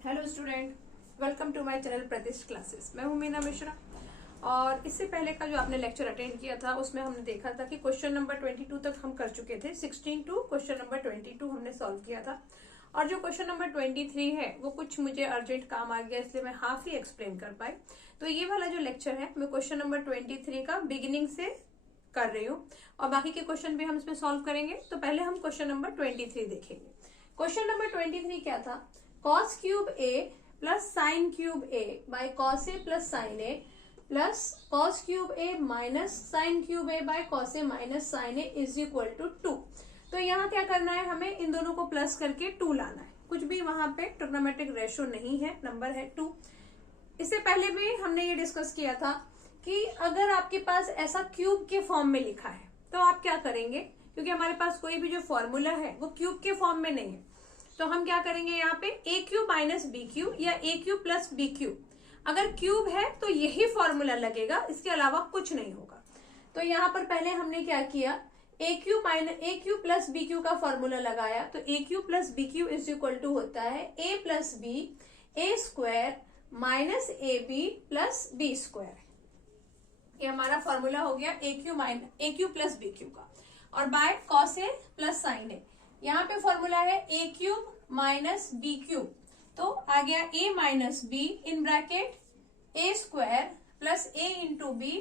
Hello student, welcome to my channel Pratishth classes. मैं हूं मीना मिश्रा। और इससे पहले का जो आपने लेक्चर अटेंड किया था उसमें हमने देखा था कि क्वेश्चन नंबर 22 तक हम कर चुके थे। 16 टू क्वेश्चन नंबर 22 हमने सॉल्व किया था। और जो क्वेश्चन नंबर 23 है वो कुछ मुझे अर्जेंट काम आ गया, इसलिए मैं हाफ ही एक्सप्लेन कर पाई। तो ये वाला जो लेक्चर है मैं क्वेश्चन नंबर 23 का बिगिनिंग से कर रही हूँ और बाकी के क्वेश्चन भी हम इसमें सॉल्व करेंगे। तो पहले हम क्वेश्चन नंबर 23 देखेंगे। क्वेश्चन नंबर 23 क्या था? cos cube a plus sine cube a by cos a plus sine a plus cos cube a minus sine cube a by cos a minus sine a is equal to 2। तो यहाँ क्या करना है, हमें इन दोनों को प्लस करके 2 लाना है। कुछ भी वहां पे ट्रिग्नोमेट्रिक रेशियो नहीं है, नंबर है 2। इससे पहले भी हमने ये डिस्कस किया था कि अगर आपके पास ऐसा क्यूब के फॉर्म में लिखा है तो आप क्या करेंगे, क्योंकि हमारे पास कोई भी जो फॉर्मूला है वो क्यूब के फॉर्म में नहीं है, तो हम क्या करेंगे यहाँ पे ए क्यूब माइनस बी क्यूब या ए क्यूब प्लस बी क्यूब। अगर क्यूब है तो यही फॉर्मूला लगेगा, इसके अलावा कुछ नहीं होगा। तो यहाँ पर पहले हमने क्या किया, A cube plus B cube का फॉर्मूला लगाया। तो A cube plus B cube is equal to होता है A plus B A square minus A B plus B square. ये हमारा फॉर्मूला हो गया A cube plus B cube का। और by cos A plus sine A, यहाँ पे फॉर्मूला है A cube minus B cube, तो आ गया A minus B in bracket A square plus A into B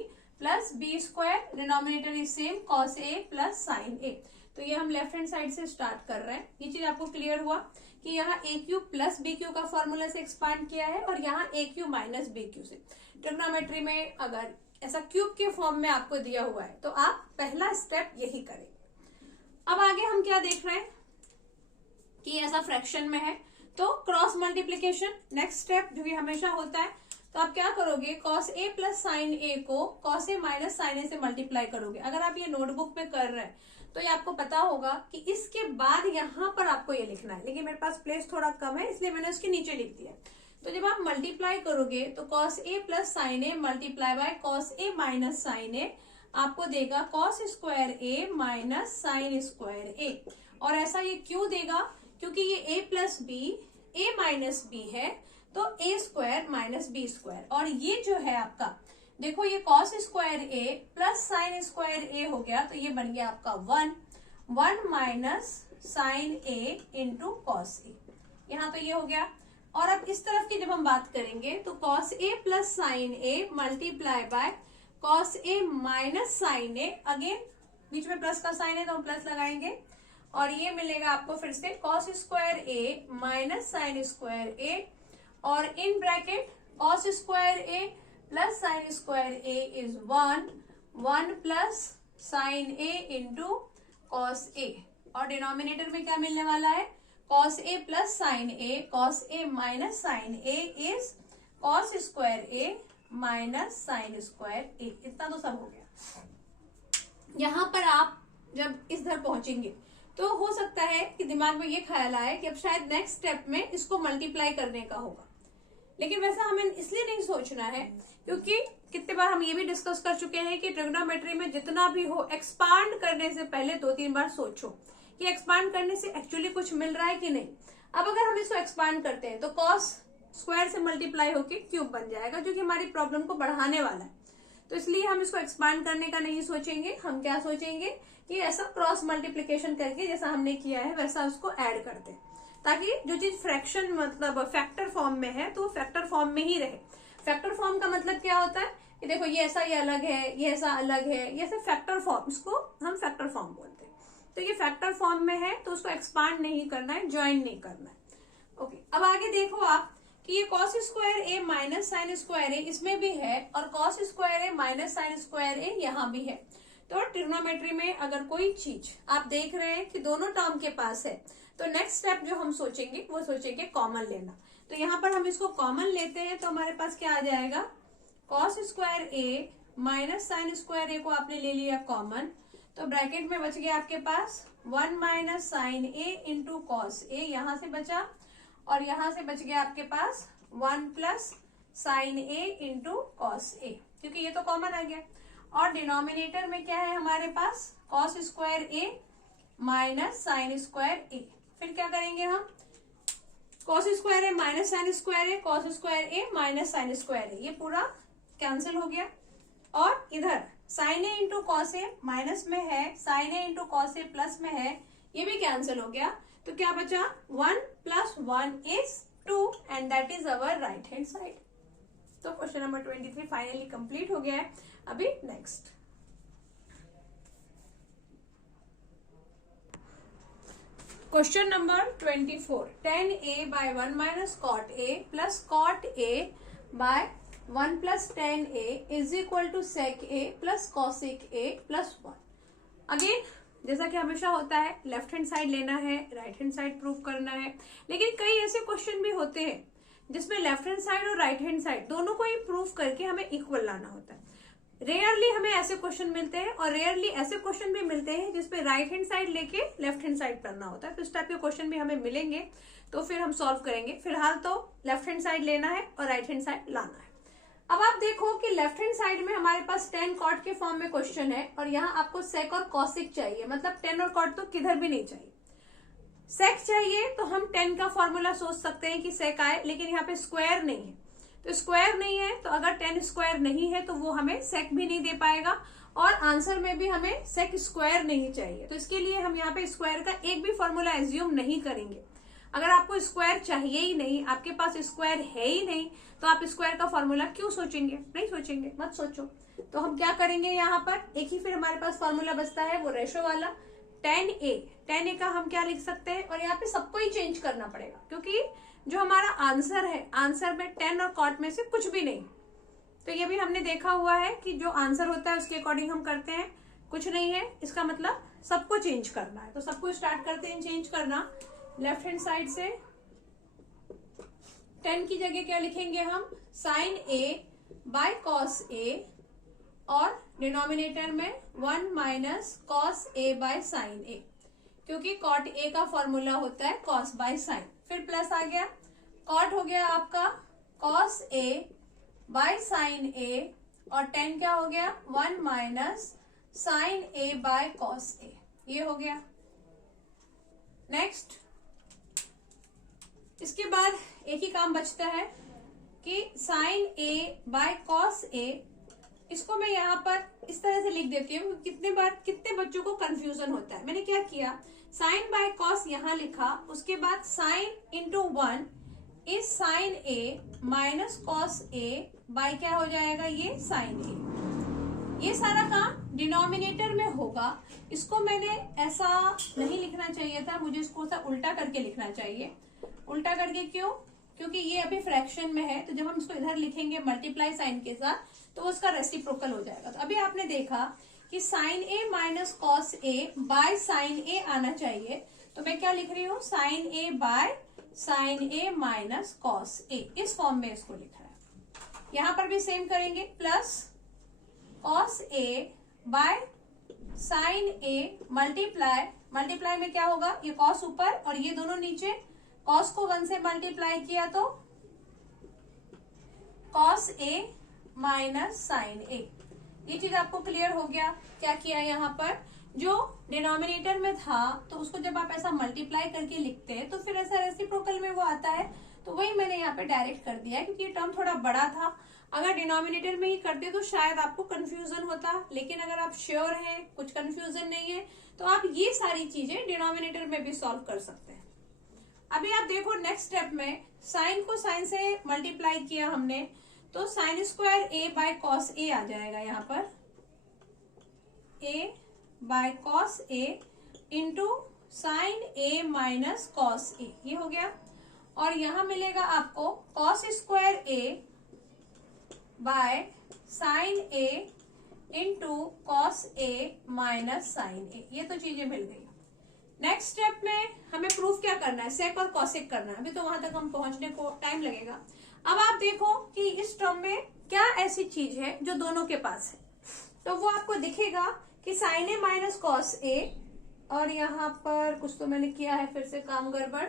plus B square, denominator is same cos A plus sine A. तो ये हम left hand side से start कर रहे हैं। ये चीज आपको क्लियर हुआ कि यहाँ ए क्यूब प्लस बी क्यूब का फॉर्मूला से एक्सपांड किया है और यहाँ ए क्यूब माइनस बी क्यूब से। ट्रिग्नोमेट्री में अगर ऐसा क्यूब के फॉर्म में आपको दिया हुआ है तो आप पहला स्टेप यही करेंगे। अब आगे हम क्या देख रहे हैं कि ऐसा फ्रैक्शन में है तो क्रॉस मल्टीप्लीकेशन नेक्स्ट स्टेप जो कि हमेशा होता है। तो आप क्या करोगे, कॉस ए प्लस साइन ए को कॉस ए माइनस साइन ए से मल्टीप्लाई करोगे। अगर आप ये नोटबुक में कर रहे हैं तो ये आपको पता होगा कि इसके बाद यहाँ पर आपको ये लिखना है, लेकिन मेरे पास प्लेस थोड़ा कम है इसलिए मैंने उसके नीचे लिख दिया। तो जब आप मल्टीप्लाई करोगे तो cos A plus sine A multiply by cos A minus sine A आपको देगा cos square A minus sine square A. और ऐसा ये क्यों देगा, क्योंकि ये a plus B A minus B है तो A square minus B square. और ये जो है आपका देखो, ये cos square A plus sine square A हो गया, तो ये बन गया आपका 1 minus sine A into cos ए। यहाँ तो ये हो गया। और अब इस तरफ की जब हम बात करेंगे तो cos A plus sine A multiply by cos A minus sine A, again बीच में प्लस का साइन है तो हम प्लस लगाएंगे और ये मिलेगा आपको फिर से cos square A minus sine square A और in bracket cos square A plus sine square A is 1 plus sine A into cos A. और डिनोमिनेटर में क्या मिलने वाला है, cos A plus sine A, cos A minus sine A is cos square A minus sine square A. इतना तो सब हो गया। यहां पर आप जब इस धर पहुंचेंगे तो हो सकता है कि दिमाग में ये ख्याल आए कि अब शायद नेक्स्ट स्टेप में इसको मल्टीप्लाई करने का होगा, लेकिन वैसा हमें इसलिए नहीं सोचना है क्योंकि कितने बार हम ये भी डिस्कस कर चुके हैं कि ट्रिग्नोमेट्री में जितना भी हो एक्सपांड करने से पहले 2-3 बार सोचो कि एक्सपांड करने से एक्चुअली कुछ मिल रहा है कि नहीं। अब अगर हम इसको एक्सपांड करते हैं तो कॉस स्क्वायर से मल्टीप्लाई होकर क्यूब बन जाएगा जो कि हमारी प्रॉब्लम को बढ़ाने वाला है। तो इसलिए हम इसको एक्सपांड करने का नहीं सोचेंगे, हम क्या सोचेंगे कि ऐसा क्रॉस मल्टीप्लिकेशन करके जैसा हमने किया है वैसा उसको ऐड कर दें, ताकि जो चीज फ्रैक्शन मतलब फैक्टर फॉर्म में है तो फैक्टर फॉर्म में ही रहे। फैक्टर फॉर्म का मतलब क्या होता है कि देखो ये ऐसा ये अलग है, ये ऐसा अलग है, ये ऐसे फैक्टर फॉर्म, इसको हम फैक्टर फॉर्म बोलते हैं। तो ये फैक्टर फॉर्म में है तो उसको एक्सपांड नहीं करना है, ज्वाइन नहीं करना है। ओके, अब आगे देखो आप कि ये cos square A minus sine square ए इसमें भी है और cos square A minus sine square ए यहाँ भी है। तो ट्रिग्नोमेट्री में अगर कोई चीज आप देख रहे हैं कि दोनों टर्म के पास है तो नेक्स्ट स्टेप जो हम सोचेंगे वो सोचेंगे कॉमन लेना। तो यहाँ पर हम इसको कॉमन लेते हैं तो हमारे पास क्या आ जाएगा, cos square A minus sine square ए को आपने ले लिया कॉमन, तो ब्रैकेट में बच गया आपके पास 1 minus sine A into cos ए, यहाँ से बचा और यहाँ से बच गया आपके पास 1 plus sine A into cos A, क्योंकि ये तो कॉमन आ गया। और डिनोमिनेटर में क्या है हमारे पास, cos square A minus sine square ए। फिर क्या करेंगे हम, cos square A minus sine square A, cos square A minus sine square ए, ये पूरा कैंसिल हो गया। और इधर sign A into cos A minus में है, sign A into cos A plus में है, ये भी कैंसिल हो गया। तो क्या बचा, 1 + 1 is 2 and that is our right hand side. तो क्वेश्चन नंबर 23 फाइनली कंप्लीट हो गया है। अभी next question number 24, tan a by 1 minus cot a plus cot a by 1 plus tan a is equal to sec a plus cosec a plus 1। Again जैसा कि हमेशा होता है, लेफ्ट हैंड साइड लेना है, राइट हैंड साइड प्रूव करना है। लेकिन कई ऐसे क्वेश्चन भी होते हैं जिसमें लेफ्ट हैंड साइड और राइट हैंड साइड दोनों को ही प्रूव करके हमें इक्वल लाना होता है। रेयरली हमें ऐसे क्वेश्चन मिलते हैं और रेयरली ऐसे क्वेश्चन भी मिलते हैं जिसपे राइट हैंड साइड लेके लेफ्ट हैंड साइड करना होता है। तो इस टाइप के क्वेश्चन भी हमें मिलेंगे तो फिर हम सॉल्व करेंगे। फिलहाल तो लेफ्ट हैंड साइड लेना है और राइट हैंड साइड लाना है। अब आप देखो कि लेफ्ट हैंड साइड में हमारे पास tan cot के फॉर्म में क्वेश्चन है और यहाँ आपको sec और cosec चाहिए, मतलब tan और cot तो किधर भी नहीं चाहिए। sec चाहिए तो हम tan का फॉर्मूला सोच सकते हैं कि sec आए, लेकिन यहाँ पे स्क्वायर नहीं है, तो स्क्वायर नहीं है तो अगर tan स्क्वायर नहीं है तो वो हमें sec भी नहीं दे पाएगा और आंसर में भी हमें sec स्क्वायर नहीं चाहिए। तो इसके लिए हम यहाँ पे स्क्वायर का एक भी फॉर्मूला एज्यूम नहीं करेंगे। अगर आपको स्क्वायर चाहिए ही नहीं, आपके पास स्क्वायर है ही नहीं, तो आप स्क्वायर का फॉर्मूला क्यों सोचेंगे, नहीं सोचेंगे, मत सोचो। तो हम क्या करेंगे, यहाँ पर एक ही फिर हमारे पास फॉर्मूला बचता है, वो रेशो वाला tan a का हम क्या लिख सकते हैं, और यहाँ पे सबको ही चेंज करना पड़ेगा क्योंकि जो हमारा आंसर है, आंसर में tan और cot में से कुछ भी नहीं। तो ये भी हमने देखा हुआ है कि जो आंसर होता है उसके अकॉर्डिंग हम करते हैं, कुछ नहीं है, इसका मतलब सबको चेंज करना है। तो सबको स्टार्ट करते हैं चेंज करना। लेफ्ट हैंड साइड से tan की जगह क्या लिखेंगे हम, sin a by cos a, और डिनोमिनेटर में 1 minus cos a by sin a, क्योंकि cot a का फॉर्मूला होता है cos by sin। फिर प्लस आ गया, cot हो गया आपका cos a by sin a, और tan क्या हो गया 1 minus sin a by cos a, ये हो गया। नेक्स्ट, इसके बाद एक ही काम बचता है कि sin a by cos a, इसको मैं यहाँ पर इस तरह से लिख देती हूँ। कितने बच्चों को कंफ्यूजन होता है। मैंने क्या किया, sin by cos यहाँ लिखा, उसके बाद sin into 1 is sin a minus cos a by क्या हो जाएगा, ये sin a। ये सारा काम डिनोमिनेटर में होगा। इसको मैंने ऐसा नहीं लिखना चाहिए था, मुझे इसको उल्टा करके लिखना चाहिए। उल्टा करके क्यों, क्योंकि ये अभी फ्रैक्शन में है, तो जब हम इसको इधर लिखेंगे मल्टीप्लाई साइन के साथ तो उसका रेसिप्रोकल हो जाएगा। तो अभी आपने देखा कि sin a minus cos a by sine a आना चाहिए, तो मैं क्या लिख रही हूँ, sin a by sine a minus cos a, इस फॉर्म में इसको लिखा है। यहाँ पर भी सेम करेंगे, plus cos a by sine a multiply में क्या होगा, ये कॉस ऊपर और ये दोनों नीचे, कॉस को 1 से मल्टीप्लाई किया तो cos a minus sine a। ये चीज आपको क्लियर हो गया। क्या किया यहाँ पर, जो डिनोमिनेटर में था तो उसको जब आप ऐसा मल्टीप्लाई करके लिखते हैं तो फिर ऐसा रेसिप्रोकल में वो आता है, तो वही मैंने यहाँ पे डायरेक्ट कर दिया है क्योंकि ये टर्म थोड़ा बड़ा था। अगर डिनोमिनेटर में ही करते तो शायद आपको कंफ्यूजन होता, लेकिन अगर आप श्योर हैं, कुछ कंफ्यूजन नहीं है, तो आप ये सारी चीजें डिनोमिनेटर में भी सॉल्व कर सकते हैं। अभी आप देखो नेक्स्ट स्टेप में साइन को साइन से मल्टीप्लाई किया हमने, तो sine square a by cos a आ जाएगा। यहाँ पर a by cos a into sine a minus cos a, ये हो गया। और यहाँ मिलेगा आपको cos square a by sine a into cos a minus sine a, ये तो चीजें मिल गई। नेक्स्ट स्टेप में हमें प्रूफ क्या करना है, सेक और कॉसेक करना है। अभी तो वहां तक हम पहुंचने को टाइम लगेगा। अब आप देखो कि इस टर्म में क्या ऐसी चीज है जो दोनों के पास है, तो वो आपको दिखेगा कि sign A minus cos A, और यहाँ पर कुछ तो मैंने किया है फिर से काम गड़बड़,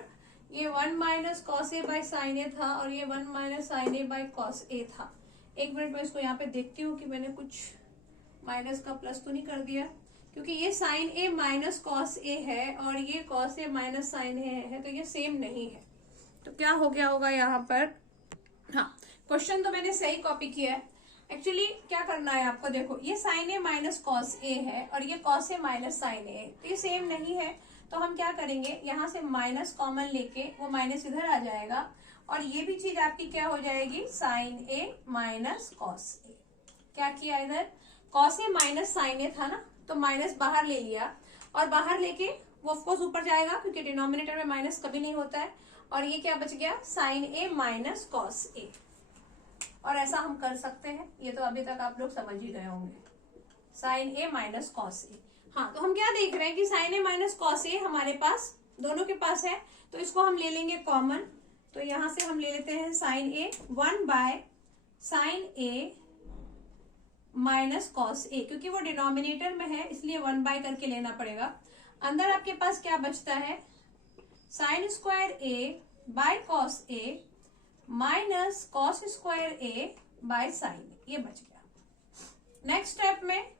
ये 1 minus cos A by sine A था और ये 1 minus sine A by cos A था। एक मिनट में इसको यहाँ पे देखती हूँ कि मैंने कुछ माइनस का प्लस तो नहीं कर दिया, क्योंकि ये साइन ए माइनस कॉस ए है और ये कॉस ए माइनस साइन ए है, तो ये सेम नहीं है। तो क्या हो गया होगा यहाँ पर, हाँ क्वेश्चन तो मैंने सही कॉपी किया है। एक्चुअली क्या करना है आपको, देखो ये साइन ए माइनस कॉस ए है और ये कॉस ए माइनस साइन ए है, तो ये सेम नहीं है। तो हम क्या करेंगे, यहाँ से माइनस कॉमन लेके वो माइनस इधर आ जाएगा और ये भी चीज आपकी क्या हो जाएगी, साइन ए माइनस कॉस ए। क्या किया, इधर cos A minus sine A था ना, तो माइनस बाहर ले लिया और बाहर लेके वो ऑफकोर्स ऊपर जाएगा क्योंकि डिनोमिनेटर में माइनस कभी नहीं होता है। और ये क्या बच गया, sign A minus cos A. और ऐसा हम कर सकते हैं, ये तो अभी तक आप लोग समझ ही गए होंगे, साइन ए माइनस कॉस ए। हाँ, तो हम क्या देख रहे हैं कि साइन ए माइनस कॉस ए हमारे पास दोनों के पास है, तो इसको हम ले लेंगे कॉमन। तो यहां से हम ले लेते हैं sine A 1 by sine A minus cos A, क्योंकि वो डिनोमिनेटर में है इसलिए 1 बाय करके लेना पड़ेगा। अंदर आपके पास क्या बचता है, sign square A by cos A minus cos square A by sign, ये बच गया। नेक्स्ट स्टेप में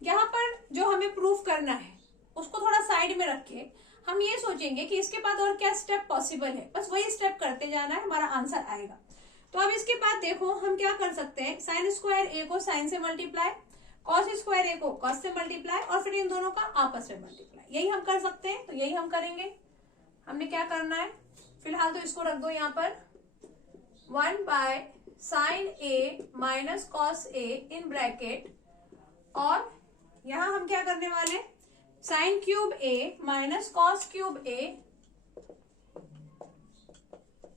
यहाँ पर जो हमें प्रूफ करना है उसको थोड़ा साइड में रख के हम ये सोचेंगे कि इसके बाद और क्या स्टेप पॉसिबल है, बस वही स्टेप करते जाना है, हमारा आंसर आएगा। तो अब इसके बाद देखो हम क्या कर सकते हैं, साइन स्क्वायर ए को साइन से मल्टीप्लाई, कॉस स्क्वायर ए को कॉस से मल्टीप्लाई और फिर इन दोनों का आपस में मल्टीप्लाई, यही हम कर सकते हैं। तो यही हम करेंगे। हमने क्या करना है, फिलहाल तो इसको रख दो यहाँ पर 1 by sine A minus cos A in bracket, और यहां हम क्या करने वाले, sine cube A minus cos cube A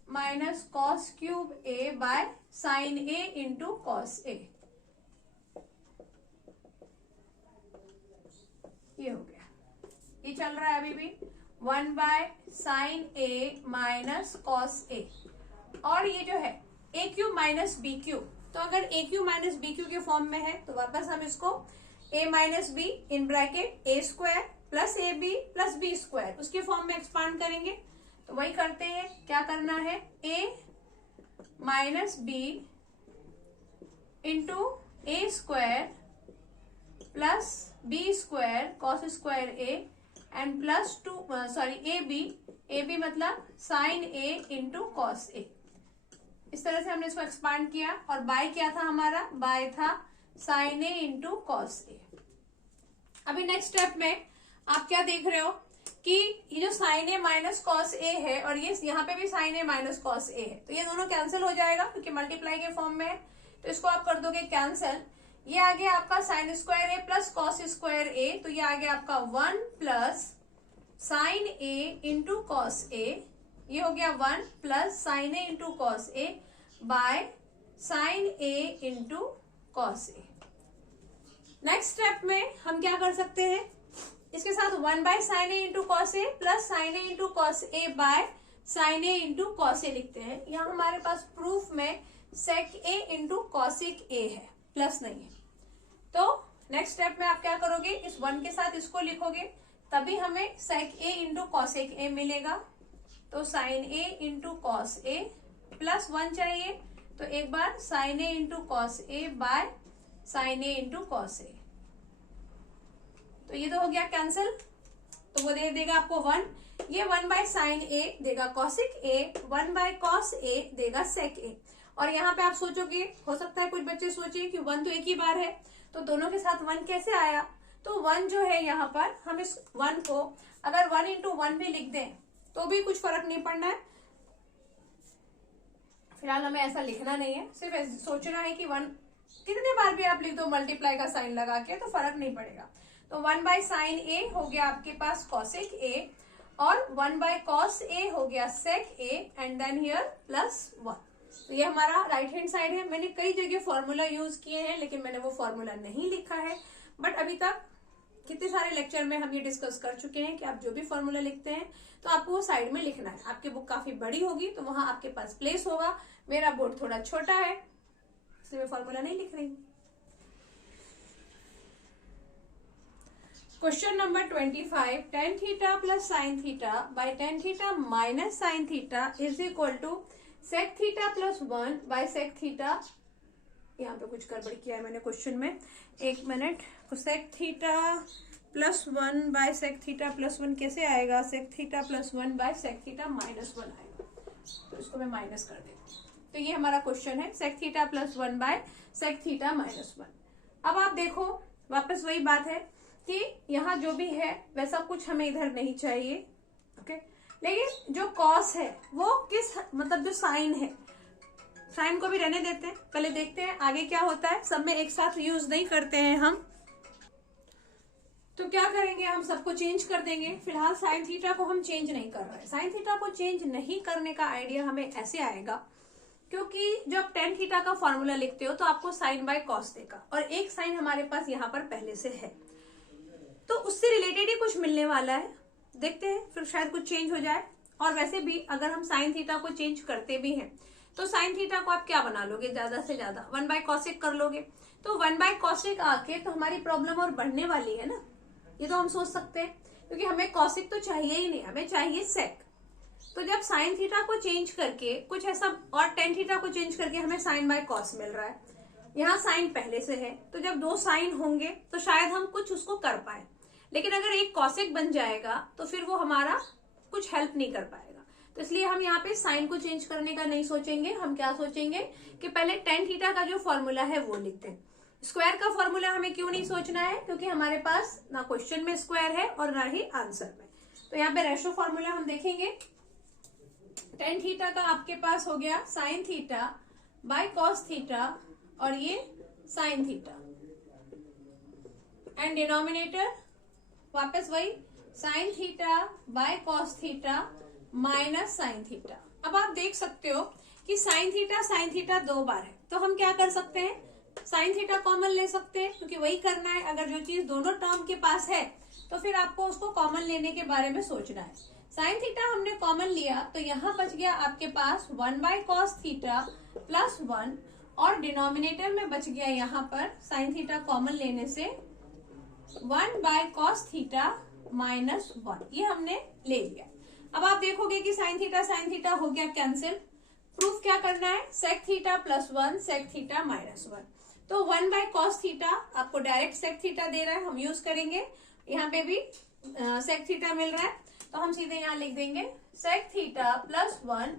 minus cos cube A by sine A into cos A, ये हो गया। ये चल रहा है अभी भी 1 by sine A minus cos A, और ये जो है A cube minus B cube, तो अगर A cube minus B cube के फॉर्म में है तो वापस हम इसको A minus B in bracket A square plus A B plus B square उसके फॉर्म में एक्सपांड करेंगे। तो वही करते हैं, क्या करना है, A minus B into A square plus B square cos square A and plus A B मतलब sine A into cos A. इस तरह से हमने इसको एक्सपांड किया और बाय क्या था हमारा, बाय था साइन ए इंटू कॉस ए। अभी नेक्स्ट स्टेप में आप क्या देख रहे हो कि ये जो साइन ए माइनस कॉस ए है और ये यहाँ पे भी साइन ए माइनस कॉस ए है, तो ये दोनों कैंसिल हो जाएगा क्योंकि मल्टीप्लाई के फॉर्म में है। तो इसको आप कर दोगे कैंसिल, ये आ गया आपका sine square A plus cos square A, तो ये आ गया आपका 1 plus sine A into cos A, ये हो गया 1 plus sine A into cos A by sine A into cos A. Next step में हम क्या कर सकते हैं, इसके साथ 1 by sine A into cos A plus sine A into cos A by sine A into cos A लिखते हैं। यहाँ हमारे पास प्रूफ में सेक ए इंटू कॉसिक ए है, प्लस नहीं है। तो नेक्स्ट स्टेप में आप क्या करोगे, इस 1 के साथ इसको लिखोगे, तभी हमें सेक ए इंटू कॉसिक ए मिलेगा। तो sine A into cos A plus 1 चाहिए, तो एक बार sine A into cos A by sine A into cos A, तो ये तो हो गया कैंसिल। तो वो दे देगा आपको 1, ये 1 बाय साइन ए देगा कॉसिक ए, 1 बाय कॉस ए देगा सेक ए। और यहाँ पे आप सोचोगे, हो सकता है कुछ बच्चे सोचे कि 1 तो एक ही बार है, तो दोनों के साथ 1 कैसे आया। तो 1 जो है यहाँ पर हम इस 1 को अगर 1 इंटू 1 भी लिख दें तो भी कुछ फर्क नहीं पड़ना है। फिलहाल हमें ऐसा लिखना नहीं है, सिर्फ सोचना है कि 1 कितने बार भी आप लिख दो मल्टीप्लाई का साइन लगा के तो फर्क नहीं पड़ेगा। तो 1 बाय साइन ए हो गया आपके पास कॉसिक ए और 1 बाय कॉस ए हो गया sec A and then here plus 1। तो ये हमारा राइट हैंड साइड है। मैंने कई जगह फॉर्मूला यूज किए हैं लेकिन मैंने वो फॉर्मूला नहीं लिखा है, बट अभी तक कितने सारे लेक्चर में हम ये डिस्कस कर चुके हैं कि आप जो भी फॉर्मूला लिखते हैं तो आपको वो साइड में लिखना है। आपकी बुक काफी बड़ी होगी तो वहां आपके पास प्लेस होगा, मेरा बोर्ड थोड़ा छोटा है इसलिए मैं फॉर्मूला नहीं लिख रही हूँ। Question number 25, tan theta plus sine theta by tan theta minus sine theta is equal to sec theta plus 1 by sec theta. यहाँ पे कुछ गड़बड़ किया है मैंने क्वेश्चन में, एक मिनट। तो sec theta plus 1 by sec theta plus 1 कैसे आएगा, sec theta plus 1 by sec theta minus 1 आएगा। तो इसको मैं माइनस कर देती हूँ। तो ये हमारा क्वेश्चन है sec theta plus 1 by sec theta minus 1। अब आप देखो वापस वही बात है कि यहाँ जो भी है वैसा कुछ हमें इधर नहीं चाहिए, ओके। लेकिन जो कॉस है वो किस मतलब जो साइन है, साइन को भी रहने देते हैं, पहले देखते हैं आगे क्या होता है। सब में एक साथ यूज नहीं करते हैं हम, तो क्या करेंगे हम सबको चेंज कर देंगे। फिलहाल साइन थीटा को हम चेंज नहीं कर रहे हैं। साइन थीटा को चेंज नहीं करने का आइडिया हमें ऐसे आएगा, क्योंकि जब टेन थीटा का फॉर्मूला लिखते हो तो आपको साइन बाय कॉस देगा, और एक साइन हमारे पास यहाँ पर पहले से है, तो उससे रिलेटेड ही कुछ मिलने वाला है। देखते हैं, फिर शायद कुछ चेंज हो जाए। और वैसे भी अगर हम साइन थीटा को चेंज करते भी हैं तो साइन थीटा को आप क्या बना लोगे, ज्यादा से ज्यादा 1 बाय कॉसेक कर लोगे। तो 1 बाय कॉसेक आके तो हमारी प्रॉब्लम और बढ़ने वाली है ना, ये तो हम सोच सकते हैं, क्योंकि हमें कॉसेक तो चाहिए ही नहीं, हमें चाहिए सेक। तो जब साइन थीटा को चेंज करके कुछ ऐसा, और टेन थीटा को चेंज करके हमें साइन बाय कॉस मिल रहा है, यहाँ साइन पहले से है, तो जब दो साइन होंगे तो शायद हम कुछ उसको कर पाए। लेकिन अगर एक कॉसेक बन जाएगा तो फिर वो हमारा कुछ हेल्प नहीं कर पाएगा। तो इसलिए हम यहाँ पे साइन को चेंज करने का नहीं सोचेंगे। हम क्या सोचेंगे कि पहले टेन थीटा का जो फॉर्मूला है वो लिखते हैं। स्क्वायर का फॉर्मूला हमें क्यों नहीं सोचना है, क्योंकि हमारे पास ना क्वेश्चन में स्क्वायर है और ना ही आंसर में। तो यहाँ पे रेशो फॉर्मूला हम देखेंगे। टेन थीटा का आपके पास हो गया sign theta by cos theta, और ये साइन थीटा, एंड डिनोमिनेटर वापस वही sign theta by cos theta minus sine theta. अब आप देख सकते हो कि साइन थीटा दो बार है, तो हम क्या कर सकते हैं, साइन थीटा कॉमन ले सकते हैं, क्योंकि वही करना है। अगर जो चीज दोनों टर्म के पास है तो फिर आपको उसको कॉमन लेने के बारे में सोचना है। साइन थीटा हमने कॉमन लिया तो यहाँ बच गया आपके पास 1 बाय कॉस थीटा प्लस 1, और डिनोमिनेटर में बच गया यहाँ पर साइन थीटा कॉमन लेने से 1 बाय कॉस थीटा माइनस 1, ये हमने ले लिया। अब आप देखोगे कि साइन थीटा हो गया कैंसिल। प्रूफ क्या करना है, sec theta plus 1 sec theta minus 1। तो 1 बाय कॉस थीटा आपको डायरेक्ट सेक थीटा दे रहा है, हम यूज करेंगे। यहाँ पे भी सेक थीटा मिल रहा है, तो हम सीधे यहाँ लिख देंगे sec theta plus 1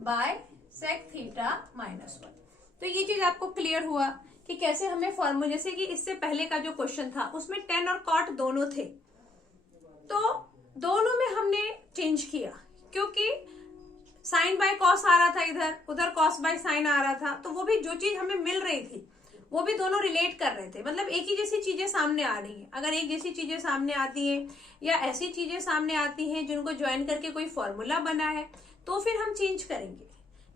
by sec theta minus 1। तो ये चीज आपको क्लियर हुआ कि कैसे हमें फॉर्मूला, जैसे कि इससे पहले का जो क्वेश्चन था उसमें टेन और कॉट दोनों थे, तो दोनों में हमने चेंज किया, क्योंकि साइन बाय कॉस आ रहा था इधर, उधर कॉस बाय साइन आ रहा था, तो वो भी जो चीज हमें मिल रही थी वो भी दोनों रिलेट कर रहे थे। मतलब एक ही जैसी चीजें सामने आ रही हैं। अगर एक जैसी चीजें सामने आती हैं या ऐसी चीजें सामने आती हैं जिनको ज्वाइन करके कोई फॉर्मूला बना है, तो फिर हम चेंज करेंगे।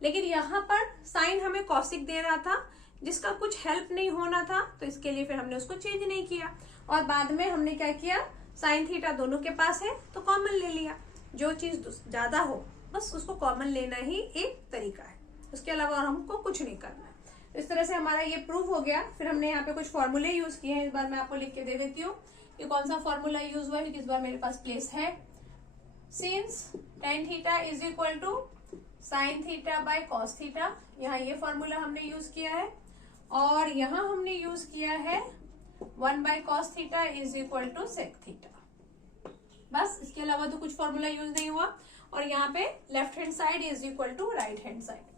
लेकिन यहाँ पर साइन हमें कॉसिक दे रहा था, जिसका कुछ हेल्प नहीं होना था, तो इसके लिए फिर हमने उसको चेंज नहीं किया। और बाद में हमने क्या किया, साइन थीटा दोनों के पास है तो कॉमन ले लिया। जो चीज ज्यादा हो बस उसको कॉमन लेना ही एक तरीका है, उसके अलावा हमको कुछ नहीं करना है। इस तरह से हमारा ये प्रूफ हो गया। फिर हमने यहाँ पे कुछ फॉर्मूले यूज किए हैं, इस बार मैं आपको लिख के दे देती हूँ कि कौन सा फॉर्मूला यूज हुआ है, इस बार मेरे पास प्लेस है। Since tan theta is equal to sine theta by cos theta, यहाँ ये फॉर्मूला हमने यूज किया है, और यहाँ हमने यूज किया है 1 by cos theta is equal to sec theta. बस इसके अलावा तो कुछ फॉर्मूला यूज नहीं हुआ। और यहाँ पे left hand side is equal to right hand side.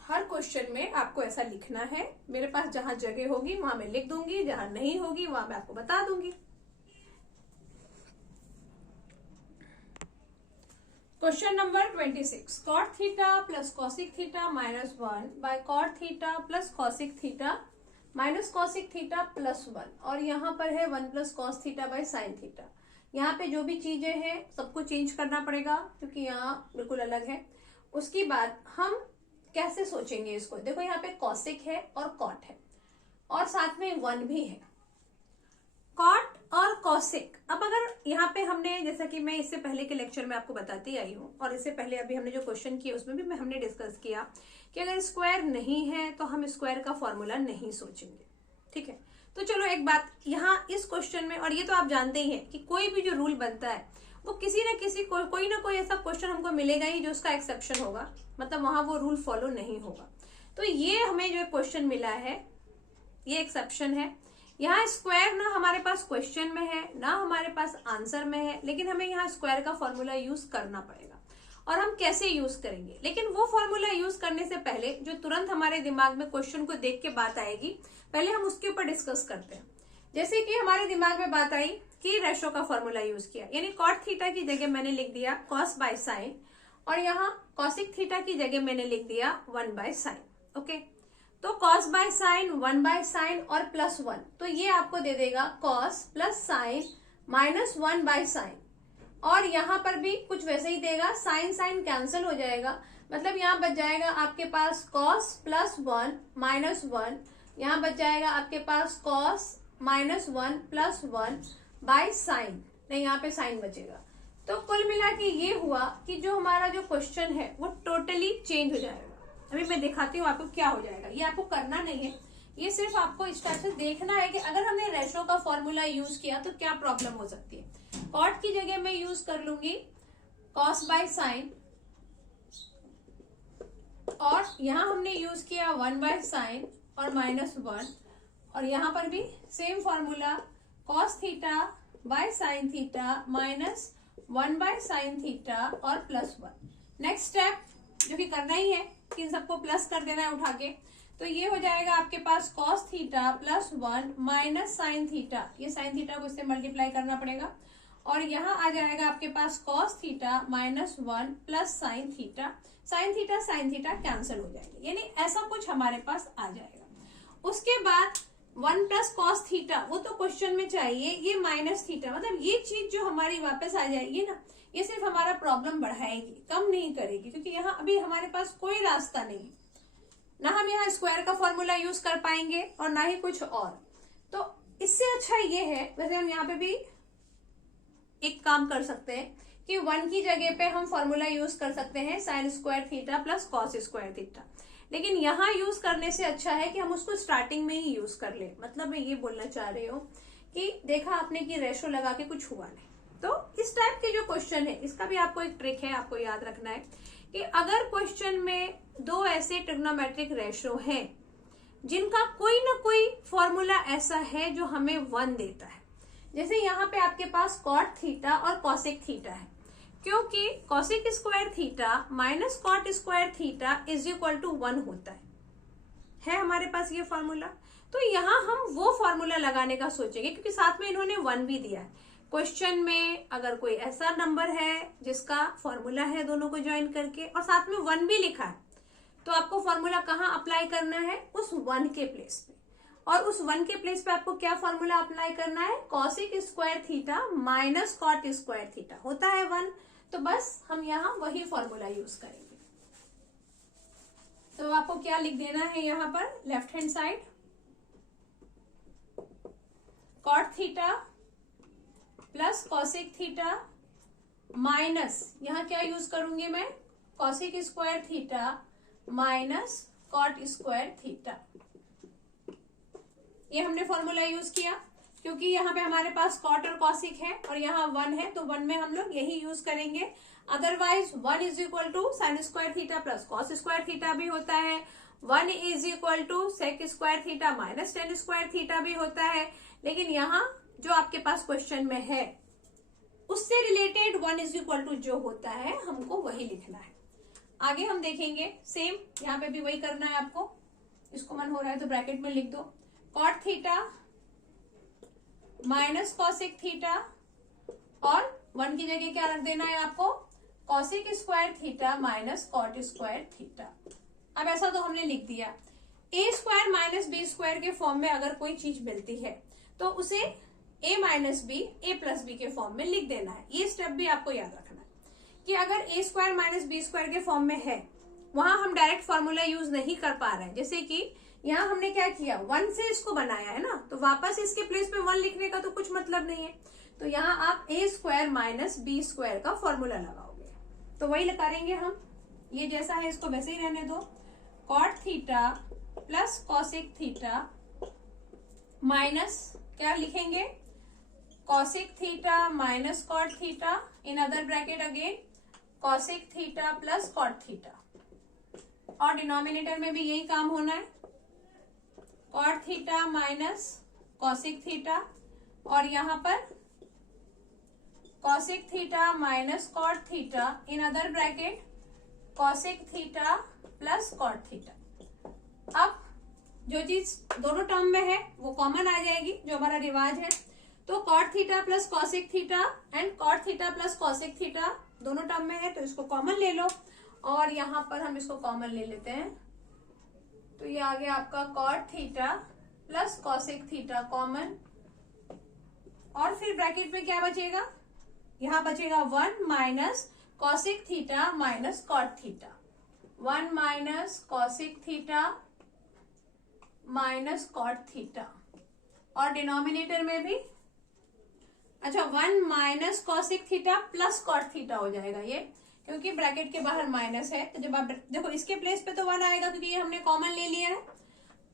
हर क्वेश्चन में आपको ऐसा लिखना है। मेरे पास जहां जगह होगी वहां मैं लिख दूंगी, जहां नहीं होगी वहां मैं आपको बता दूंगी। Question number 26, cot theta plus cosec theta minus 1 by cot theta plus cosec theta minus cosec theta plus 1, और यहाँ पर है 1 plus cos theta by sine theta. यहाँ पे जो भी चीजें हैं सबको चेंज करना पड़ेगा, क्योंकि यहाँ बिल्कुल अलग है। उसके बाद हम कैसे सोचेंगे इसको, देखो यहाँ पे कॉसिक है और कॉट है, और साथ में 1 भी है। कॉट और कॉसिक, अब अगर यहाँ पे हमने, जैसा कि मैं इससे पहले के लेक्चर में आपको बताती आई हूँ, और इससे पहले अभी हमने जो क्वेश्चन किए उसमें भी हमने डिस्कस किया कि अगर स्क्वायर नहीं है तो हम स्क्वायर का फॉर्मूला नहीं सोचेंगे। ठीक है, तो चलो एक बात यहाँ इस क्वेश्चन में, और ये तो आप जानते ही हैं कि कोई भी जो रूल बनता है वो किसी न किसी कोई ना कोई ऐसा क्वेश्चन हमको मिलेगा ही जो उसका एक्सेप्शन होगा, मतलब वहां वो रूल फॉलो नहीं होगा। तो ये हमें जो क्वेश्चन मिला है ये एक्सेप्शन है। यहाँ स्क्वायर ना हमारे पास क्वेश्चन में है ना हमारे पास आंसर में है, लेकिन हमें यहाँ स्क्वायर का फॉर्मूला यूज करना पड़ेगा। और हम कैसे यूज करेंगे, लेकिन वो फॉर्मूला यूज करने से पहले जो तुरंत हमारे दिमाग में क्वेश्चन को देख के बात आएगी, पहले हम उसके ऊपर डिस्कस करते हैं। जैसे कि हमारे दिमाग में बात आई कि रेशो का फॉर्मूला यूज किया, यानी कॉट थीटा की जगह मैंने लिख दिया कॉस बाय साइन, और यहाँ कॉसिक थीटा की जगह मैंने लिख दिया 1 बाय साइन। ओके, तो cos by sign, 1 by sign और प्लस 1, तो ये आपको दे देगा cos plus sign minus 1 by sign. और यहाँ पर भी कुछ वैसे ही देगा, साइन साइन कैंसिल हो जाएगा, मतलब यहाँ बच जाएगा आपके पास कॉस प्लस 1 माइनस 1, यहाँ बच जाएगा आपके पास cos minus 1 plus 1 by sine, नहीं यहाँ पे साइन बचेगा। तो कुल मिला के ये हुआ कि जो हमारा जो क्वेश्चन है वो टोटली चेंज हो जाएगा। अभी मैं दिखाती हूँ आपको क्या हो जाएगा। ये आपको करना नहीं है, ये सिर्फ आपको इस टाइप से देखना है कि अगर हमने रेशो का फॉर्मूला यूज किया तो क्या प्रॉब्लम हो सकती है। कॉट की जगह मैं यूज कर लूंगी कॉस बाय साइन, और यहां हमने यूज किया 1 बाय साइन और माइनस 1, और यहां पर भी same formula cos theta by sine theta minus 1 by sine theta और प्लस 1। नेक्स्ट स्टेप जो कि करना ही है कि इन सबको प्लस कर देना है उठा के, तो ये हो जाएगा आपके पास cos theta plus 1 minus sine theta, ये साइन थीटा को इससे मल्टीप्लाई करना पड़ेगा, और यहाँ आ जाएगा आपके पास cos theta minus 1 plus sine theta sine theta cancel हो जाएगी, यानी ऐसा कुछ हमारे पास आ जाएगा। उसके बाद 1 प्लस कॉस थीटा, वो तो क्वेश्चन में चाहिए, ये माइनस थीटा, मतलब ये चीज जो हमारी वापस आ जाएगी ना, ये सिर्फ हमारा प्रॉब्लम बढ़ाएगी, कम नहीं करेगी, क्योंकि यहाँ अभी हमारे पास कोई रास्ता नहीं है, ना हम यहाँ स्क्वायर का फॉर्मूला यूज कर पाएंगे और ना ही कुछ और। तो इससे अच्छा ये है, वैसे हम यहाँ पे भी एक काम कर सकते हैं कि 1 की जगह पे हम फॉर्मूला यूज कर सकते हैं sign square theta plus cos square theta, लेकिन यहाँ यूज करने से अच्छा है कि हम उसको स्टार्टिंग में ही यूज कर ले। मतलब मैं ये बोलना चाह रही हूँ कि देखा आपने कि रेशो लगा के कुछ हुआ नहीं, तो इस टाइप के जो क्वेश्चन है इसका भी आपको एक ट्रिक है, आपको याद रखना है कि अगर क्वेश्चन में 2 ऐसे ट्रिग्नोमेट्रिक रेशो हैं जिनका कोई ना कोई फॉर्मूला ऐसा है जो हमें 1 देता है, जैसे यहाँ पे आपके पास कॉट थीटा और कॉसिक थीटा है, क्योंकि cosec square theta minus cot square theta is equal to 1 होता है हमारे पास ये फॉर्मूला। तो यहाँ हम वो फॉर्मूला लगाने का सोचेंगे, क्योंकि साथ में इन्होंने 1 भी दिया है। क्वेश्चन में अगर कोई ऐसा नंबर है जिसका फॉर्मूला है दोनों को ज्वाइन करके और साथ में 1 भी लिखा है, तो आपको फॉर्मूला कहाँ अप्लाई करना है, उस 1 के प्लेस पे, और उस 1 के प्लेस पे आपको क्या फॉर्मूला अप्लाई करना है, cosec square theta minus cot square theta होता है 1, तो बस हम यहाँ वही फॉर्मूला यूज करेंगे। तो आपको क्या लिख देना है यहाँ पर left hand side, cot theta plus cosec theta minus, यहाँ क्या यूज करूंगी मैं, cosec square theta minus cot square theta. ये हमने फॉर्मूला यूज किया क्योंकि यहाँ पे हमारे पास कॉट और कॉसिक है और यहाँ 1 है, तो 1 में हम लोग यही यूज करेंगे। Otherwise 1 is equal to sine square theta plus cos square theta भी होता है, 1 is equal to sec square theta minus tan square theta भी होता है, लेकिन यहाँ जो आपके पास क्वेश्चन में है उससे रिलेटेड 1 इज इक्वल टू जो होता है हमको वही लिखना है। आगे हम देखेंगे सेम यहाँ पे भी वही करना है आपको, इसको मन हो रहा है तो ब्रैकेट में लिख दो, cot theta minus cosec theta, और 1 की जगह क्या रख देना है आपको, cosec square theta minus cot square theta. अब ऐसा तो हमने लिख दिया, A square minus B square के फॉर्म में अगर कोई चीज मिलती है तो उसे A minus B A plus B के फॉर्म में लिख देना है। ये स्टेप भी आपको याद रखना है कि अगर ए स्क्वायर माइनस बी स्क्वायर के फॉर्म में है, वहां हम डायरेक्ट फॉर्मूला यूज नहीं कर पा रहे हैं, जैसे कि यहाँ हमने क्या किया 1 से इसको बनाया है ना, तो वापस इसके प्लेस पे 1 लिखने का तो कुछ मतलब नहीं है, तो यहाँ आप ए स्क्वायर माइनस बी स्क्वायर का फॉर्मूला लगाओगे, तो वही करेंगे हम, ये जैसा है इसको वैसे ही रहने दो, cot theta plus cosec theta minus क्या लिखेंगे, cosec theta minus cot theta, in other bracket again cosec theta plus cot theta, और डिनोमिनेटर में भी यही काम होना है, cot theta minus cosec theta, और यहाँ पर cosec theta minus cot theta in other bracket cosec theta plus cot theta. अब जो चीज दोनों टर्म में है वो कॉमन आ जाएगी, जो हमारा रिवाज है। तो cot theta plus cosec theta and cot theta plus cosec theta दोनों टर्म में है, तो इसको कॉमन ले लो, और यहां पर हम इसको कॉमन ले लेते हैं। तो ये आ गया आपका cot theta plus cosec theta common, और फिर ब्रैकेट में क्या बचेगा, यहां बचेगा 1 minus cosec theta minus cot theta, 1 minus cosec theta minus cot theta, और डिनोमिनेटर में भी अच्छा 1 minus cosec theta plus cot theta हो जाएगा ये, क्योंकि ब्रैकेट के बाहर माइनस है। तो जब आप देखो इसके प्लेस पे तो 1 आएगा क्योंकि ये हमने कॉमन ले लिया है।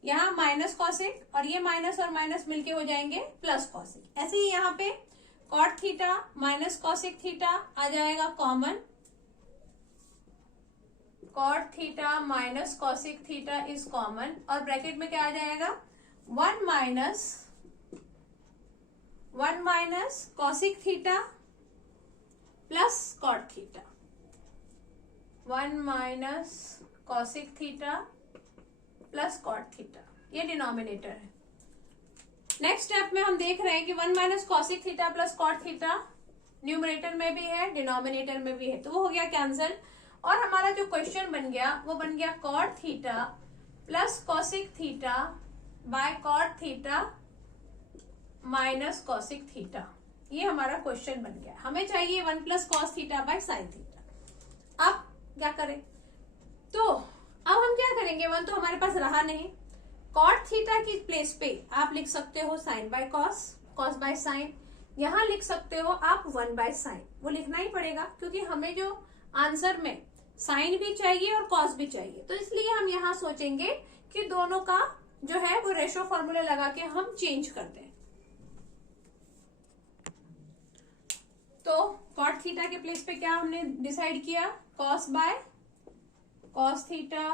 यहाँ माइनस कॉसिक और ये माइनस और माइनस मिलके हो जाएंगे प्लस कॉसिक। ऐसे ही यहाँ पे cot theta minus cosec theta आ जाएगा common, cot theta minus cosec theta is common, और ब्रैकेट में क्या आ जाएगा 1 minus cosec theta plus cot theta, 1 minus cosec theta plus cot theta, ये डिनोमिनेटर है। नेक्स्ट स्टेप में हम देख रहे हैं कि 1 minus cosec theta plus cot theta numerator में भी है डिनोमिनेटर में भी है, तो वो हो गया कैंसिल, और हमारा जो क्वेश्चन बन गया वो बन गया cot theta plus cosec theta by cot theta minus cosec theta, ये हमारा क्वेश्चन बन गया। हमें चाहिए 1 plus cos theta by sine theta. अब क्या करें, तो अब हम क्या करेंगे, 1 तो हमारे पास रहा नहीं, कॉट थीटा की प्लेस पे आप लिख सकते हो sine by cos, cos by sine, यहां लिख सकते हो आप 1 बाय साइन, वो लिखना ही पड़ेगा क्योंकि हमें जो आंसर में साइन भी चाहिए और कॉस भी चाहिए, तो इसलिए हम यहां सोचेंगे कि दोनों का जो है वो रेशो फॉर्मूला लगा के हम चेंज कर दें। तो कॉट थीटा के प्लेस पे क्या हमने डिसाइड किया, cos by cos theta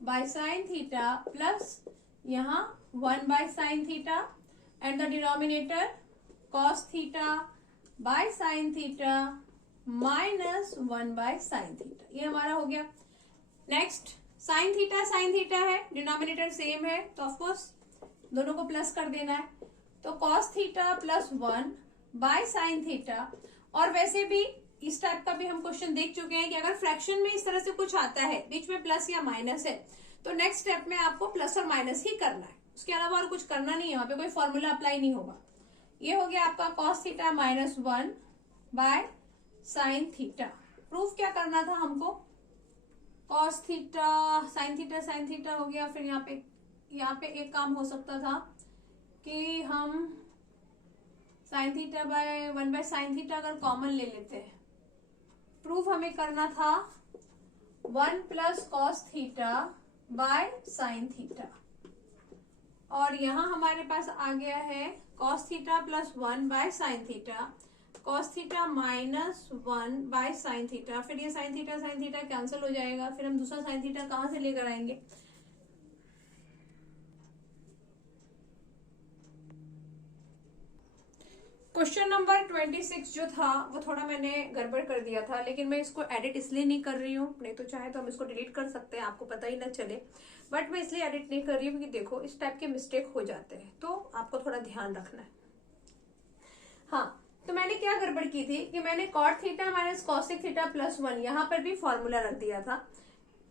by sine theta plus यहाँ 1 by sine theta and the denominator cos theta by sine theta minus 1 by sine theta, ये हमारा हो गया। नेक्स्ट साइन थीटा है, डिनोमिनेटर सेम है, तो ऑफकोर्स दोनों को प्लस कर देना है, तो cos theta plus 1 by sine theta. और वैसे भी इस टाइप का भी हम क्वेश्चन देख चुके हैं कि अगर फ्रैक्शन में इस तरह से कुछ आता है, बीच में प्लस या माइनस है, तो नेक्स्ट स्टेप में आपको प्लस और माइनस ही करना है, उसके अलावा और कुछ करना नहीं है, वहां पे कोई फॉर्मूला अप्लाई नहीं होगा। ये हो गया आपका cos theta minus 1 by sine theta. Proof क्या करना था हमको, कॉस थीटा साइन थीटा हो गया। फिर यहाँ पे एक काम हो सकता था कि हम sign theta bye 1 by sine theta अगर कॉमन ले लेते हैं, प्रूफ हमें करना था 1 plus cos theta by sine theta, और यहाँ हमारे पास आ गया है cos theta plus 1 by sine theta, cos theta minus 1 by sine theta. फिर ये साइन थीटा कैंसिल हो जाएगा, फिर हम दूसरा साइन थीटा कहां से लेकर आएंगे, क्वेश्चन नंबर 26 जो था वो थोड़ा मैंने गड़बड़ कर दिया था, लेकिन मैं इसको एडिट इसलिए नहीं कर रही हूँ, नहीं तो चाहे तो हम इसको डिलीट कर सकते हैं, आपको पता ही ना चले, बट मैं इसलिए एडिट नहीं कर रही हूँ क्योंकि देखो इस टाइप के मिस्टेक हो जाते हैं, तो आपको थोड़ा ध्यान रखना है। हाँ, तो मैंने क्या गड़बड़ की थी कि मैंने cot theta minus cosec theta plus 1 यहाँ पर भी फॉर्मूला रख दिया था।